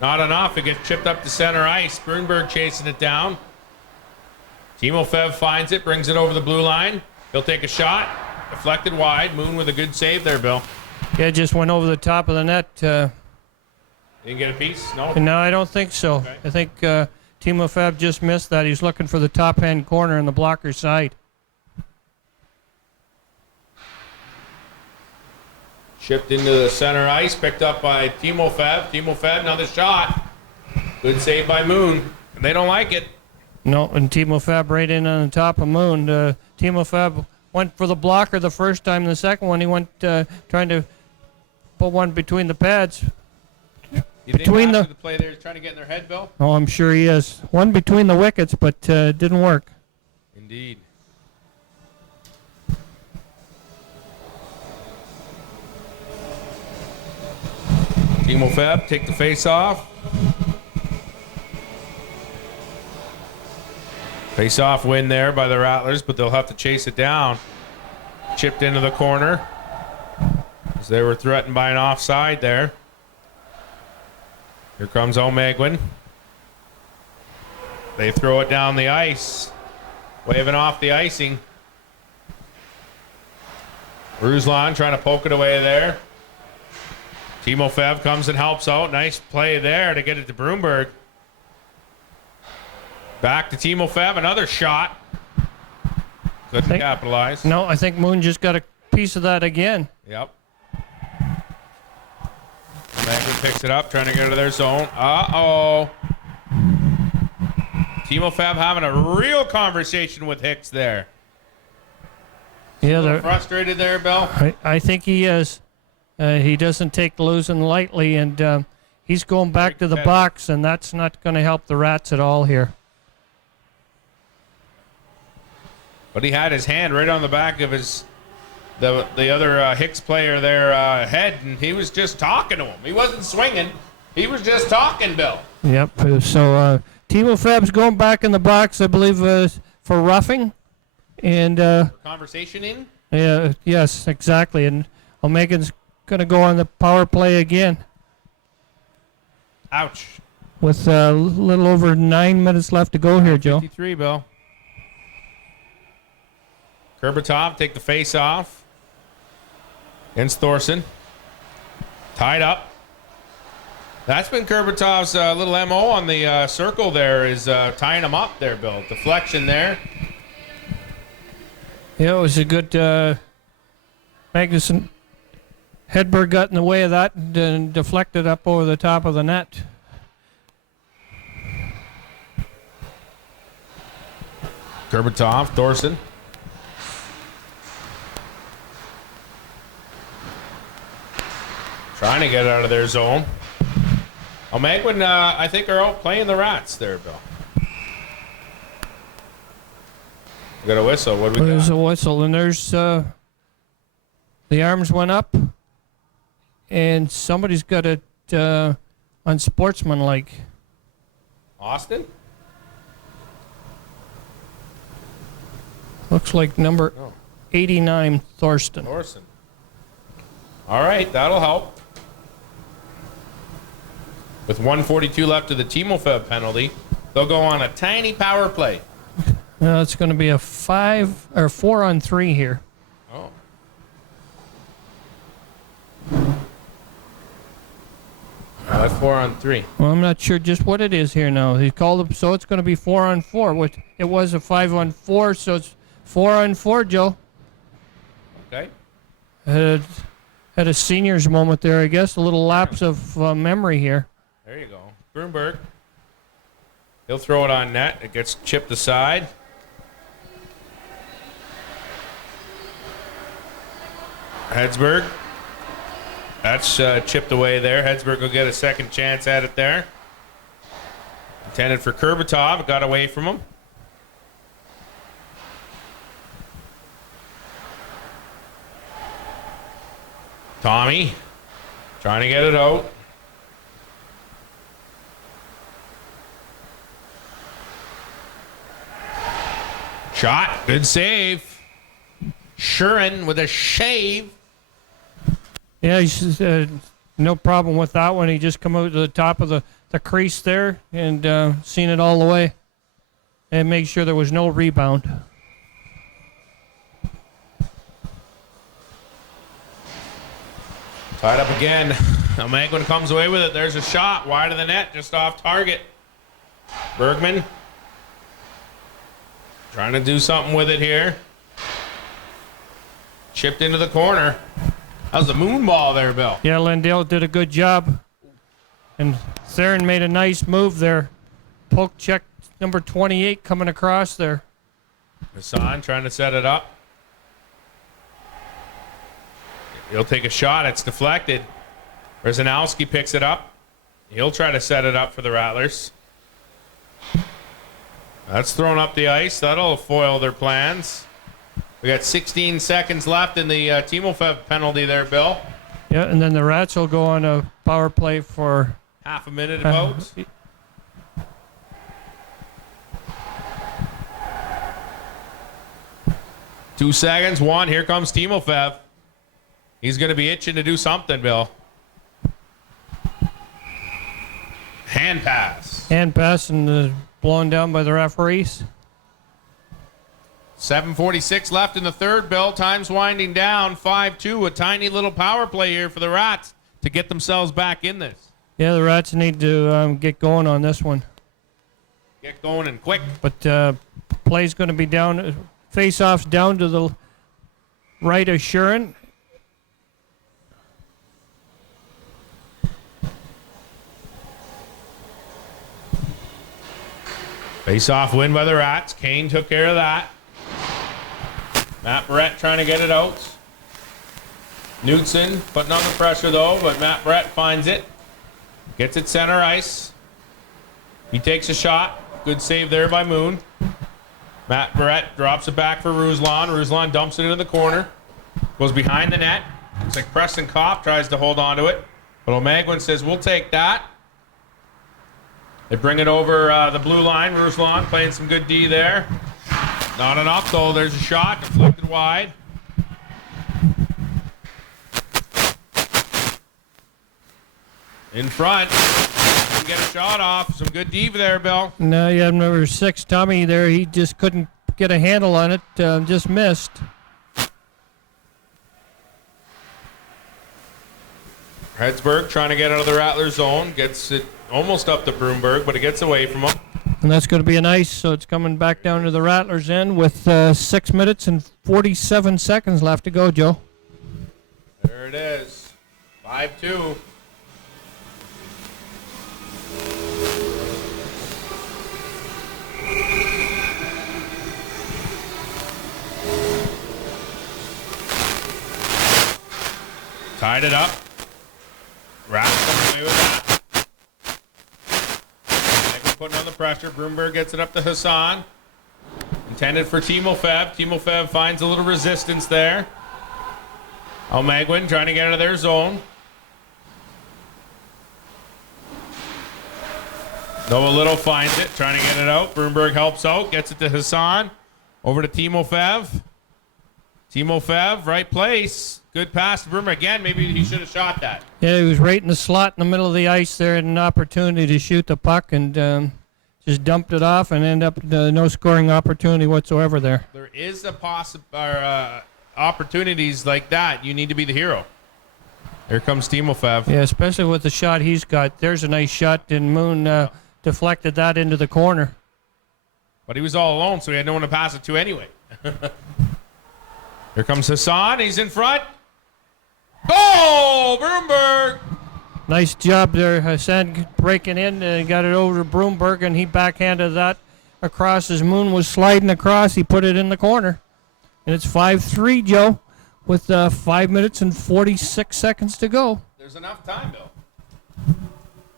Not enough. It gets chipped up to center ice. Brunberg chasing it down. Timofev finds it, brings it over the blue line. He'll take a shot. Deflected wide. Moon with a good save there, Bill. Yeah, it just went over the top of the net. Didn't get a piece? No. No, I don't think so. Okay. I think Timofev just missed that. He's looking for the top-hand corner on the blocker side. Chipped into the center ice, picked up by Timofev. Timofev, another shot. Good save by Moon. And they don't like it. No, and Timofev right in on the top of Moon. Timofev went for the blocker the first time. The second one, he went trying to put one between the pads. You think Between after the- play there is trying to get in their head, Bill? Oh, I'm sure he is. One between the wickets, but didn't work. Indeed. Timofev, take the face off. Face off win there by the Rattlers, but they'll have to chase it down. Chipped into the corner as they were threatened by an offside there. Here comes O'Meguin. They throw it down the ice, waving off the icing. Ruslan trying to poke it away there. Timofev comes and helps out. Nice play there to get it to Brunberg. Back to Timofev, another shot. Couldn't capitalize. No, I think Moon just got a piece of that again. Yep. Megan picks it up, trying to get out of their zone. Uh-oh. Timofev having a real conversation with Hicks there. Yeah, they're, Frustrated there, Bill? I think he is. He doesn't take losing lightly, and he's going back to the box, and that's not going to help the Rats at all here. But he had his hand right on the back of the other Hicks player there head, and he was just talking to him. He wasn't swinging. He was just talking, Bill. Yep. So Timofev's going back in the box, I believe, for roughing, and Conversation in? yeah, yes, exactly. And O'Meguin's going to go on the power play again Ouch. with a little over 9 minutes left to go here, Joe. 53, Bill. Kurbatov take the face off. Against Thorson. Tied up. That's been Kurbatov's little MO on the circle there, is tying him up there, Bill. Deflection there. Yeah, it was a good Magnuson. Hedberg got in the way of that and deflected up over the top of the net. Kurbatov, Thorson. Trying to get out of their zone. O'Meguin, I think, are out playing the Rats there, Bill. We got a whistle. What do we There's got? a whistle, and there's the arms went up, and somebody's got it unsportsmanlike. Austin? Looks like number 89, Thorsten. Thorson. All right, that'll help. With 1:42 left to the Timofev penalty, they'll go on a tiny power play. It's going to be a 4-on-3 here. Oh. That's 4-on-3. Well, I'm not sure just what it is here now. He called it, so it's going to be 4-on-4. Which it was a 5-on-4, so it's 4-on-4, Joe. Okay. Had a senior's moment there, I guess. A little lapse of memory here. There you go. Brunberg. He'll throw it on net. It gets chipped aside. Hedsberg. That's chipped away there. Hedsberg will get a second chance at it there. Intended for Kurbatov. Got away from him. Tommy trying to get it out. Shot. Good save. Shuren with a shave. Yeah, he's no problem with that one. He just come out to the top of the crease there and seen it all the way and make sure there was no rebound. Tied up again. O'Meguin comes away with it. There's a shot wide of the net, just off target. Bergman trying to do something with it here. Chipped into the corner. That was a moon ball there, Bill. Yeah, Lindale did a good job. And Theron made a nice move there. Poke check number 28 coming across there. Hassan trying to set it up. He'll take a shot. It's deflected. Rezanowski picks it up. He'll try to set it up for the Rattlers. That's thrown up the ice. That'll foil their plans. We got 16 seconds left in the Timofev penalty there, Bill. Yeah, and then the Rats will go on a power play for Half a minute about. 2 seconds. 1. Here comes Timofev. He's going to be itching to do something, Bill. Hand pass. hand pass and blown down by the referees. 7:46 left in the third, Bill. Time's winding down. 5-2. A tiny little power play here for the Rats to get themselves back in this. Yeah, the Rats need to get going on this one. Get going and quick. But play's going to be down. Face-off's down to the right of Shuren. Face-off win by the Rats. Kane took care of that. Matt Brett trying to get it out. Knutson putting on the pressure though, but Matt Brett finds it. Gets it center ice. He takes a shot. Good save there by Moon. Matt Brett drops it back for Ruslan. Ruslan dumps it into the corner. Goes behind the net. Looks like Preston Kopp tries to hold on to it. But O'Meguin says, we'll take that. They bring it over the blue line. Ruslan playing some good D there. Not enough though. There's a shot deflected wide. In front. Can get a shot off. Some good D there, Bill. Now you have number 6, Tommy, there. He just couldn't get a handle on it. Just missed. Hedsberg trying to get out of the Rattler zone. Gets it almost up to Broomberg, but it gets away from him. And that's going to be an ice, so it's coming back down to the Rattlers' end with 6 minutes and 47 seconds left to go, Joe. There it is. 5-2. Tied it up. Rats coming away with that. Putting on the pressure. Broomberg gets it up to Hassan. Intended for Timofev. Timofev finds a little resistance there. O'Meguin trying to get out of their zone. Noah Little finds it, trying to get it out. Broomberg helps out, gets it to Hassan. Over to Timofev. Timofev, right place. Good pass to Broomberg. Again, maybe he should have shot that. Yeah, he was right in the slot in the middle of the ice there, had an opportunity to shoot the puck and just dumped it off and ended up no scoring opportunity whatsoever there. There is a opportunities like that. You need to be the hero. Here comes Timofev. Yeah, especially with the shot he's got. There's a nice shot, and Moon deflected that into the corner. But he was all alone, so he had no one to pass it to anyway. Here comes Hassan. He's in front. Oh, Broomberg! Nice job there, Hassan breaking in and got it over to Broomberg, and he backhanded that across as Moon was sliding across. He put it in the corner. And it's 5-3, Joe, with 5 minutes and 46 seconds to go. There's enough time, Bill.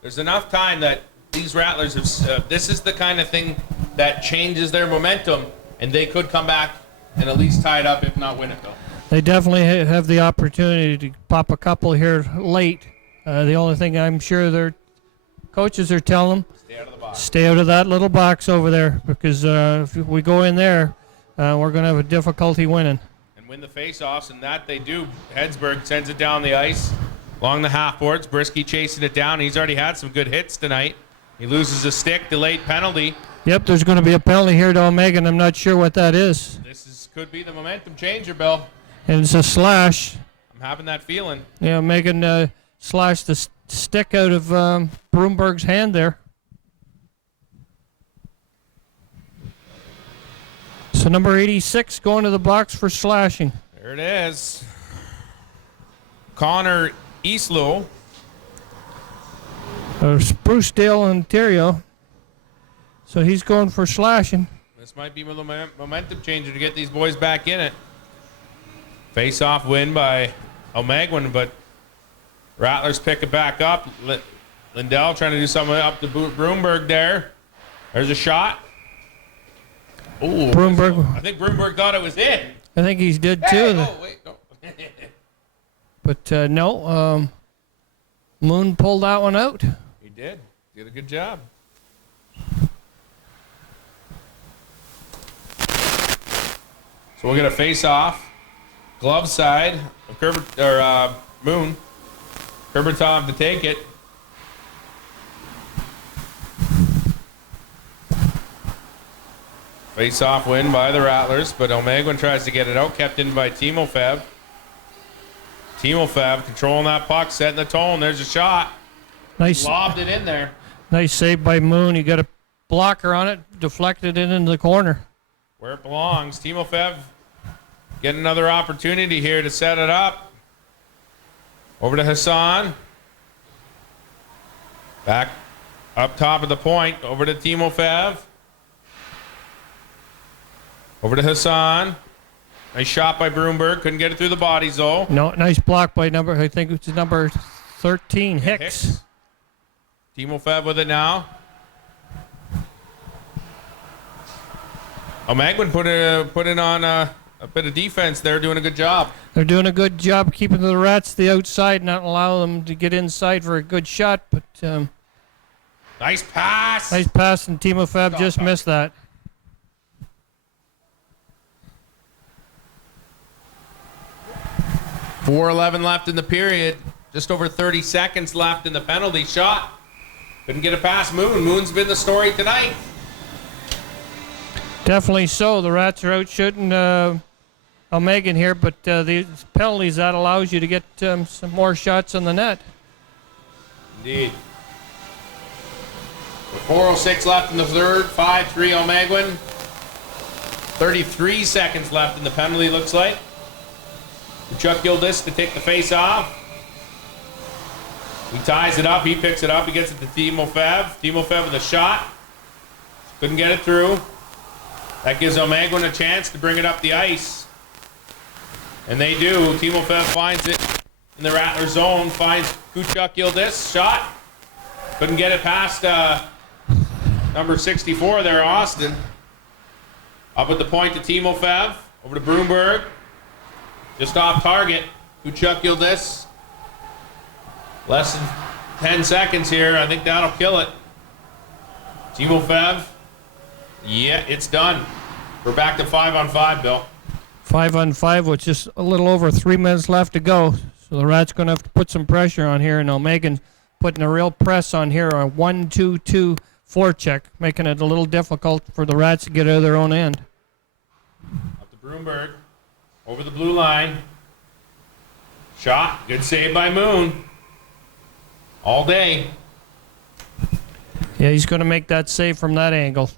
There's enough time that these Rattlers have. This is the kind of thing that changes their momentum, and they could come back and at least tie it up, if not win it, though. They definitely have the opportunity to pop a couple here late. The only thing I'm sure their coaches are telling them, Stay out of the box. stay out of that little box over there, because if we go in there, we're going to have a difficulty winning. And win the face-offs, and that they do. Hedsberg sends it down the ice along the half boards. Brisky chasing it down. He's already had some good hits tonight. He loses a stick, delayed penalty. Yep, there's going to be a penalty here to Omega. I'm not sure what that is. Could be the momentum changer, Bill. And it's a slash. I'm having that feeling. Yeah, Megan slashed the stick out of Broomberg's hand there. So number 86 going to the box for slashing. There it is. Connor Eastlow. Sprucedale, Ontario. So he's going for slashing. This might be a little momentum changer to get these boys back in it. Face-off win by O'Magwin, but Rattlers pick it back up. Lindell trying to do something up to Broomberg there. There's a shot. Ooh, Broomberg. I think Broomberg thought it was in. I think he's did too. Hey, oh, wait, no. But no, Moon pulled that one out. He did. Did a good job. So we're gonna face off. Glove side of Moon. Kerbertov to take it. Face off win by the Rattlers, but O'Magwin tries to get it out, kept in by Timofev. Timofev controlling that puck, setting the tone. There's a shot. Nice, Lobbed it in there. nice save by Moon. He got a blocker on it, deflected it into the corner. Where it belongs. Timofev getting another opportunity here to set it up. Over to Hassan. Back up top of the point. Over to Timofev. Over to Hassan. Nice shot by Broomberg. Couldn't get it through the bodies though. No, nice block by I think it's number 13, Hicks. Timofev with it now. O'Magwin put in on a bit of defense there, doing a good job. They're doing a good job keeping the Rats to the outside, not allow them to get inside for a good shot. But Nice pass. nice pass, and Timofev just missed that. .411 left in the period. Just over 30 seconds left in the penalty shot. Couldn't get it past Moon. Moon's been the story tonight. Definitely so. The Rats are out shooting O'Megan here, but the penalties, that allows you to get some more shots on the net. Indeed. With 4:06 left in the third. 5-3 O'Magwin. 33 seconds left in the penalty, looks like. Chuck Gildas to take the face off. He ties it up. He picks it up. He gets it to Timofev. Timofev with a shot. Couldn't get it through. That gives O'Magwin a chance to bring it up the ice. And they do. Timofev finds it in the Rattler zone. Finds Kuchuk Gildas. Shot. Couldn't get it past number 64 there, Austin. Up at the point to Timofev. Over to Broomberg. Just off target. Kuchuk Gildas. Less than 10 seconds here. I think that'll kill it. Timofev. Yeah, it's done. We're back to 5-on-5, Bill. 5-on-5 with just a little over 3 minutes left to go. So the Rats going to have to put some pressure on here, and O'Megan putting a real press on here, a 1-2-2 forecheck, making it a little difficult for the Rats to get out of their own end. Up to Broomberg. Over the blue line. Shot. Good save by Moon. All day. Yeah, he's going to make that save from that angle.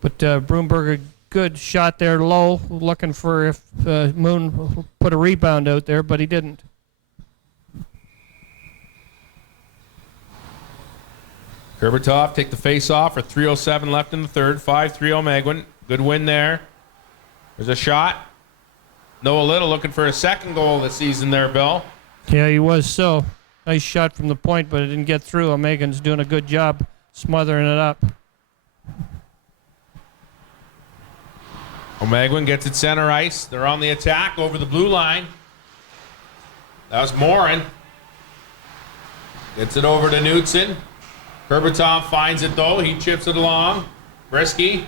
But Broomberg, a good shot there low, looking for if Moon put a rebound out there, but he didn't. Kerbertov take the face off for 3:07 left in the third. 5-3 O'Magwin. Good win there. There's a shot. Noah Little looking for a second goal this season there, Bill. Yeah, he was so. Nice shot from the point, but it didn't get through. O'Megan's doing a good job smothering it up. O'Magwin gets it center ice. They're on the attack over the blue line. That was Morin. Gets it over to Knutson. Kerbertov finds it though. He chips it along. Brisky.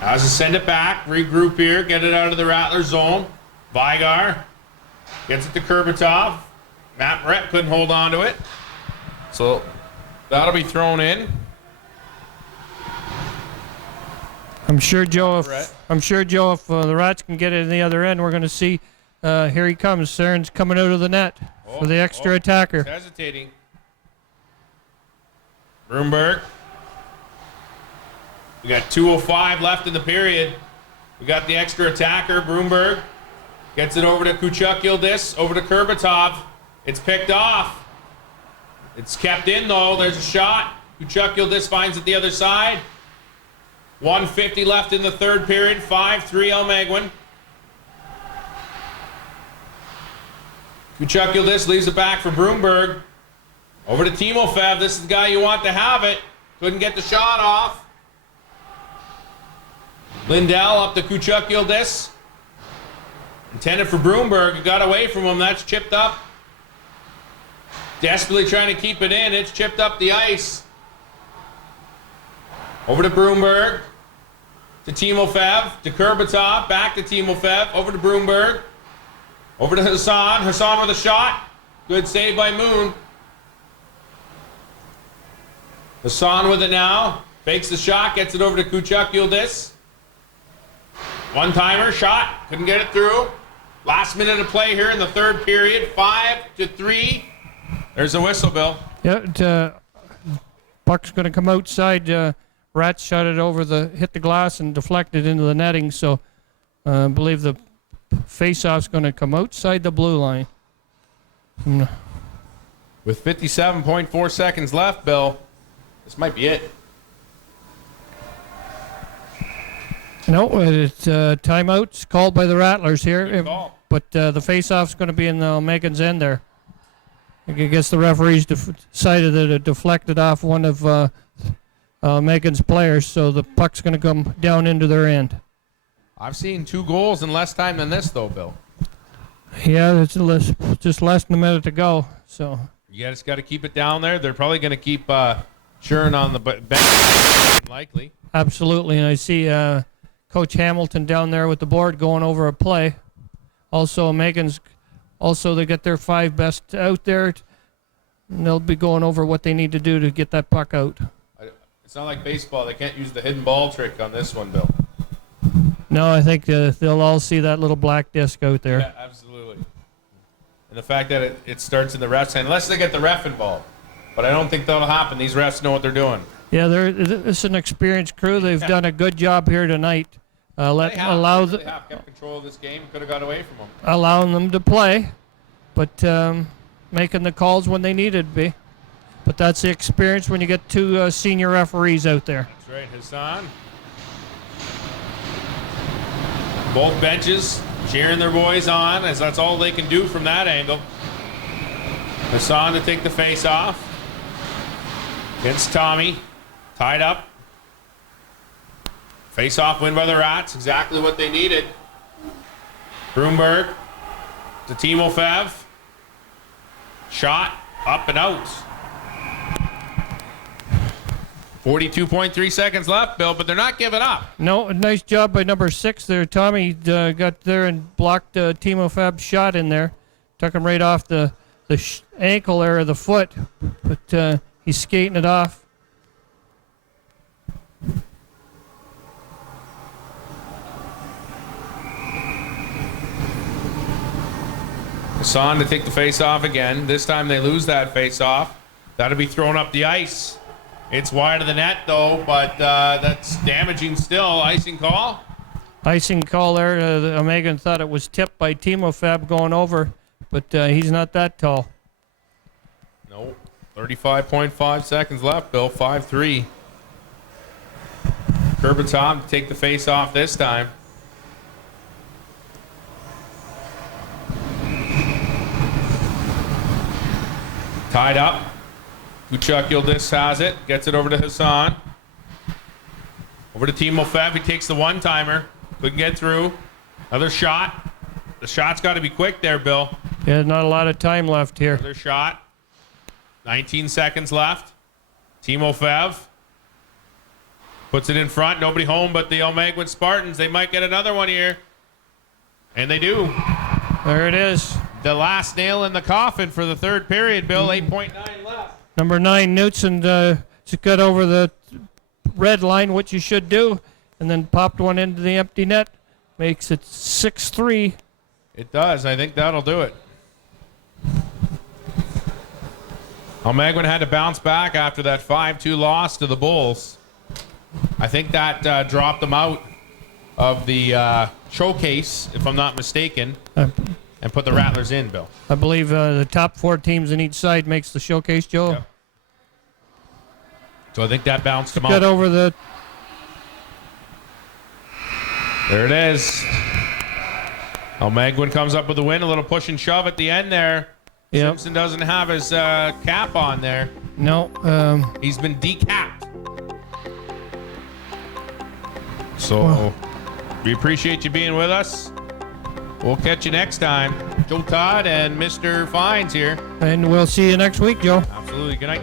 Has to send it back, regroup here, get it out of the Rattler zone. Vigar gets it to Kurbitov. Matt Brett couldn't hold on to it. So that'll be thrown in. I'm sure, Joe. Brett. If the Rats can get it in the other end, we're going to see. Here he comes. Saren's coming out of the net for the extra attacker. He's hesitating. Broomberg. We got 2:05 left in the period. We got the extra attacker. Broomberg gets it over to Kuchuk Yildiz, over to Kurbitov. It's picked off. It's kept in though. There's a shot. Kuchuk Yildiz finds it the other side. 1:50 left in the third period. 5-3 Elmegwin. Kuchuk Yildiz leaves it back for Broomberg. Over to Timofev. This is the guy you want to have it. Couldn't get the shot off. Lindell up to Kuchuk Yildiz. Intended for Broomberg. It got away from him. That's chipped up. Desperately trying to keep it in. It's chipped up the ice. Over to Broomberg. To Timofev. To Kurbitov. Back to Timofev. Over to Broomberg. Over to Hassan. Hassan with a shot. Good save by Moon. Hassan with it now. Fakes the shot. Gets it over to Kuchuk Yildiz. One-timer shot. Couldn't get it through. Last minute of play here in the third period. 5-3. There's a whistle, Bill. Yeah, puck's going to come outside. Rats shot it over hit the glass and deflected into the netting. So I believe the face-off's going to come outside the blue line. With 57.4 seconds left, Bill, this might be it. No, it's timeout's called by the Rattlers here. Good call. But the face-off's going to be in the Megan's end there. I guess the referees decided that it deflected off one of Megan's players, so the puck's going to come down into their end. I've seen 2 goals in less time than this, though, Bill. Yeah, it's just less than a minute to go. So You just got to keep it down there. They're probably going to keep churn on the bench, likely. absolutely, and I see Coach Hamilton down there with the board going over a play. Also, Megan's. Also, they get their 5 best out there, and they'll be going over what they need to do to get that puck out. It's not like baseball. They can't use the hidden ball trick on this one, Bill. No, I think they'll all see that little black disc out there. Yeah, absolutely. And the fact that it starts in the ref's hand, unless they get the ref involved. But I don't think that'll happen. These refs know what they're doing. Yeah, it's an experienced crew. They've done a good job here tonight. They have kept control of this game. Could have got away from them. Allowing them to play, but making the calls when they needed to be. But that's the experience when you get 2 senior referees out there. That's right, Hassan. Both benches cheering their boys on, as that's all they can do from that angle. Hassan to take the face off. Against Tommy. Tied up. Face-off win by the Rats. Exactly what they needed. Broomberg to Timofev. Shot up and out. 42.3 seconds left, Bill, but they're not giving up. No, nice job by number 6 there. Tommy got there and blocked Timofev's shot in there. Took him right off the ankle there of the foot, but he's skating it off. Hassan to take the face-off again. This time they lose that face-off. That'll be thrown up the ice. It's wide of the net, though, but that's damaging still. Icing call. Icing call there. Megan thought it was tipped by Timofev going over, but he's not that tall. No. 35.5 seconds left, Bill. 5-3. Kurbitov to take the face-off this time. Tied up. Kuchuk Yildiz has it. Gets it over to Hassan. Over to Timofev. He takes the one-timer. Couldn't get through. Another shot. The shot's got to be quick there, Bill. Yeah, not a lot of time left here. Another shot. 19 seconds left. Timofev. Puts it in front. Nobody home but the Almaguin Spartans. They might get another one here. And they do. There it is. The last nail in the coffin for the third period, Bill. 8.9 left. Number 9, Knutson, just got over the red line, what you should do, and then popped one into the empty net. Makes it 6-3. It does. I think that'll do it. Almaguin had to bounce back after that 5-2 loss to the Bulls. I think that dropped them out of the showcase, if I'm not mistaken, and put the Rattlers in, Bill. I believe the top 4 teams in each side makes the showcase, Joe. Yep. So I think that bounced them Got out. over the... There it is. Almaguin comes up with a win. A little push and shove at the end there. Yep. Simpson doesn't have his cap on there. No. He's been decapped. So we appreciate you being with us. We'll catch you next time. Joe Todd and Mr. Fines here. And we'll see you next week, Joe. Absolutely. Good night.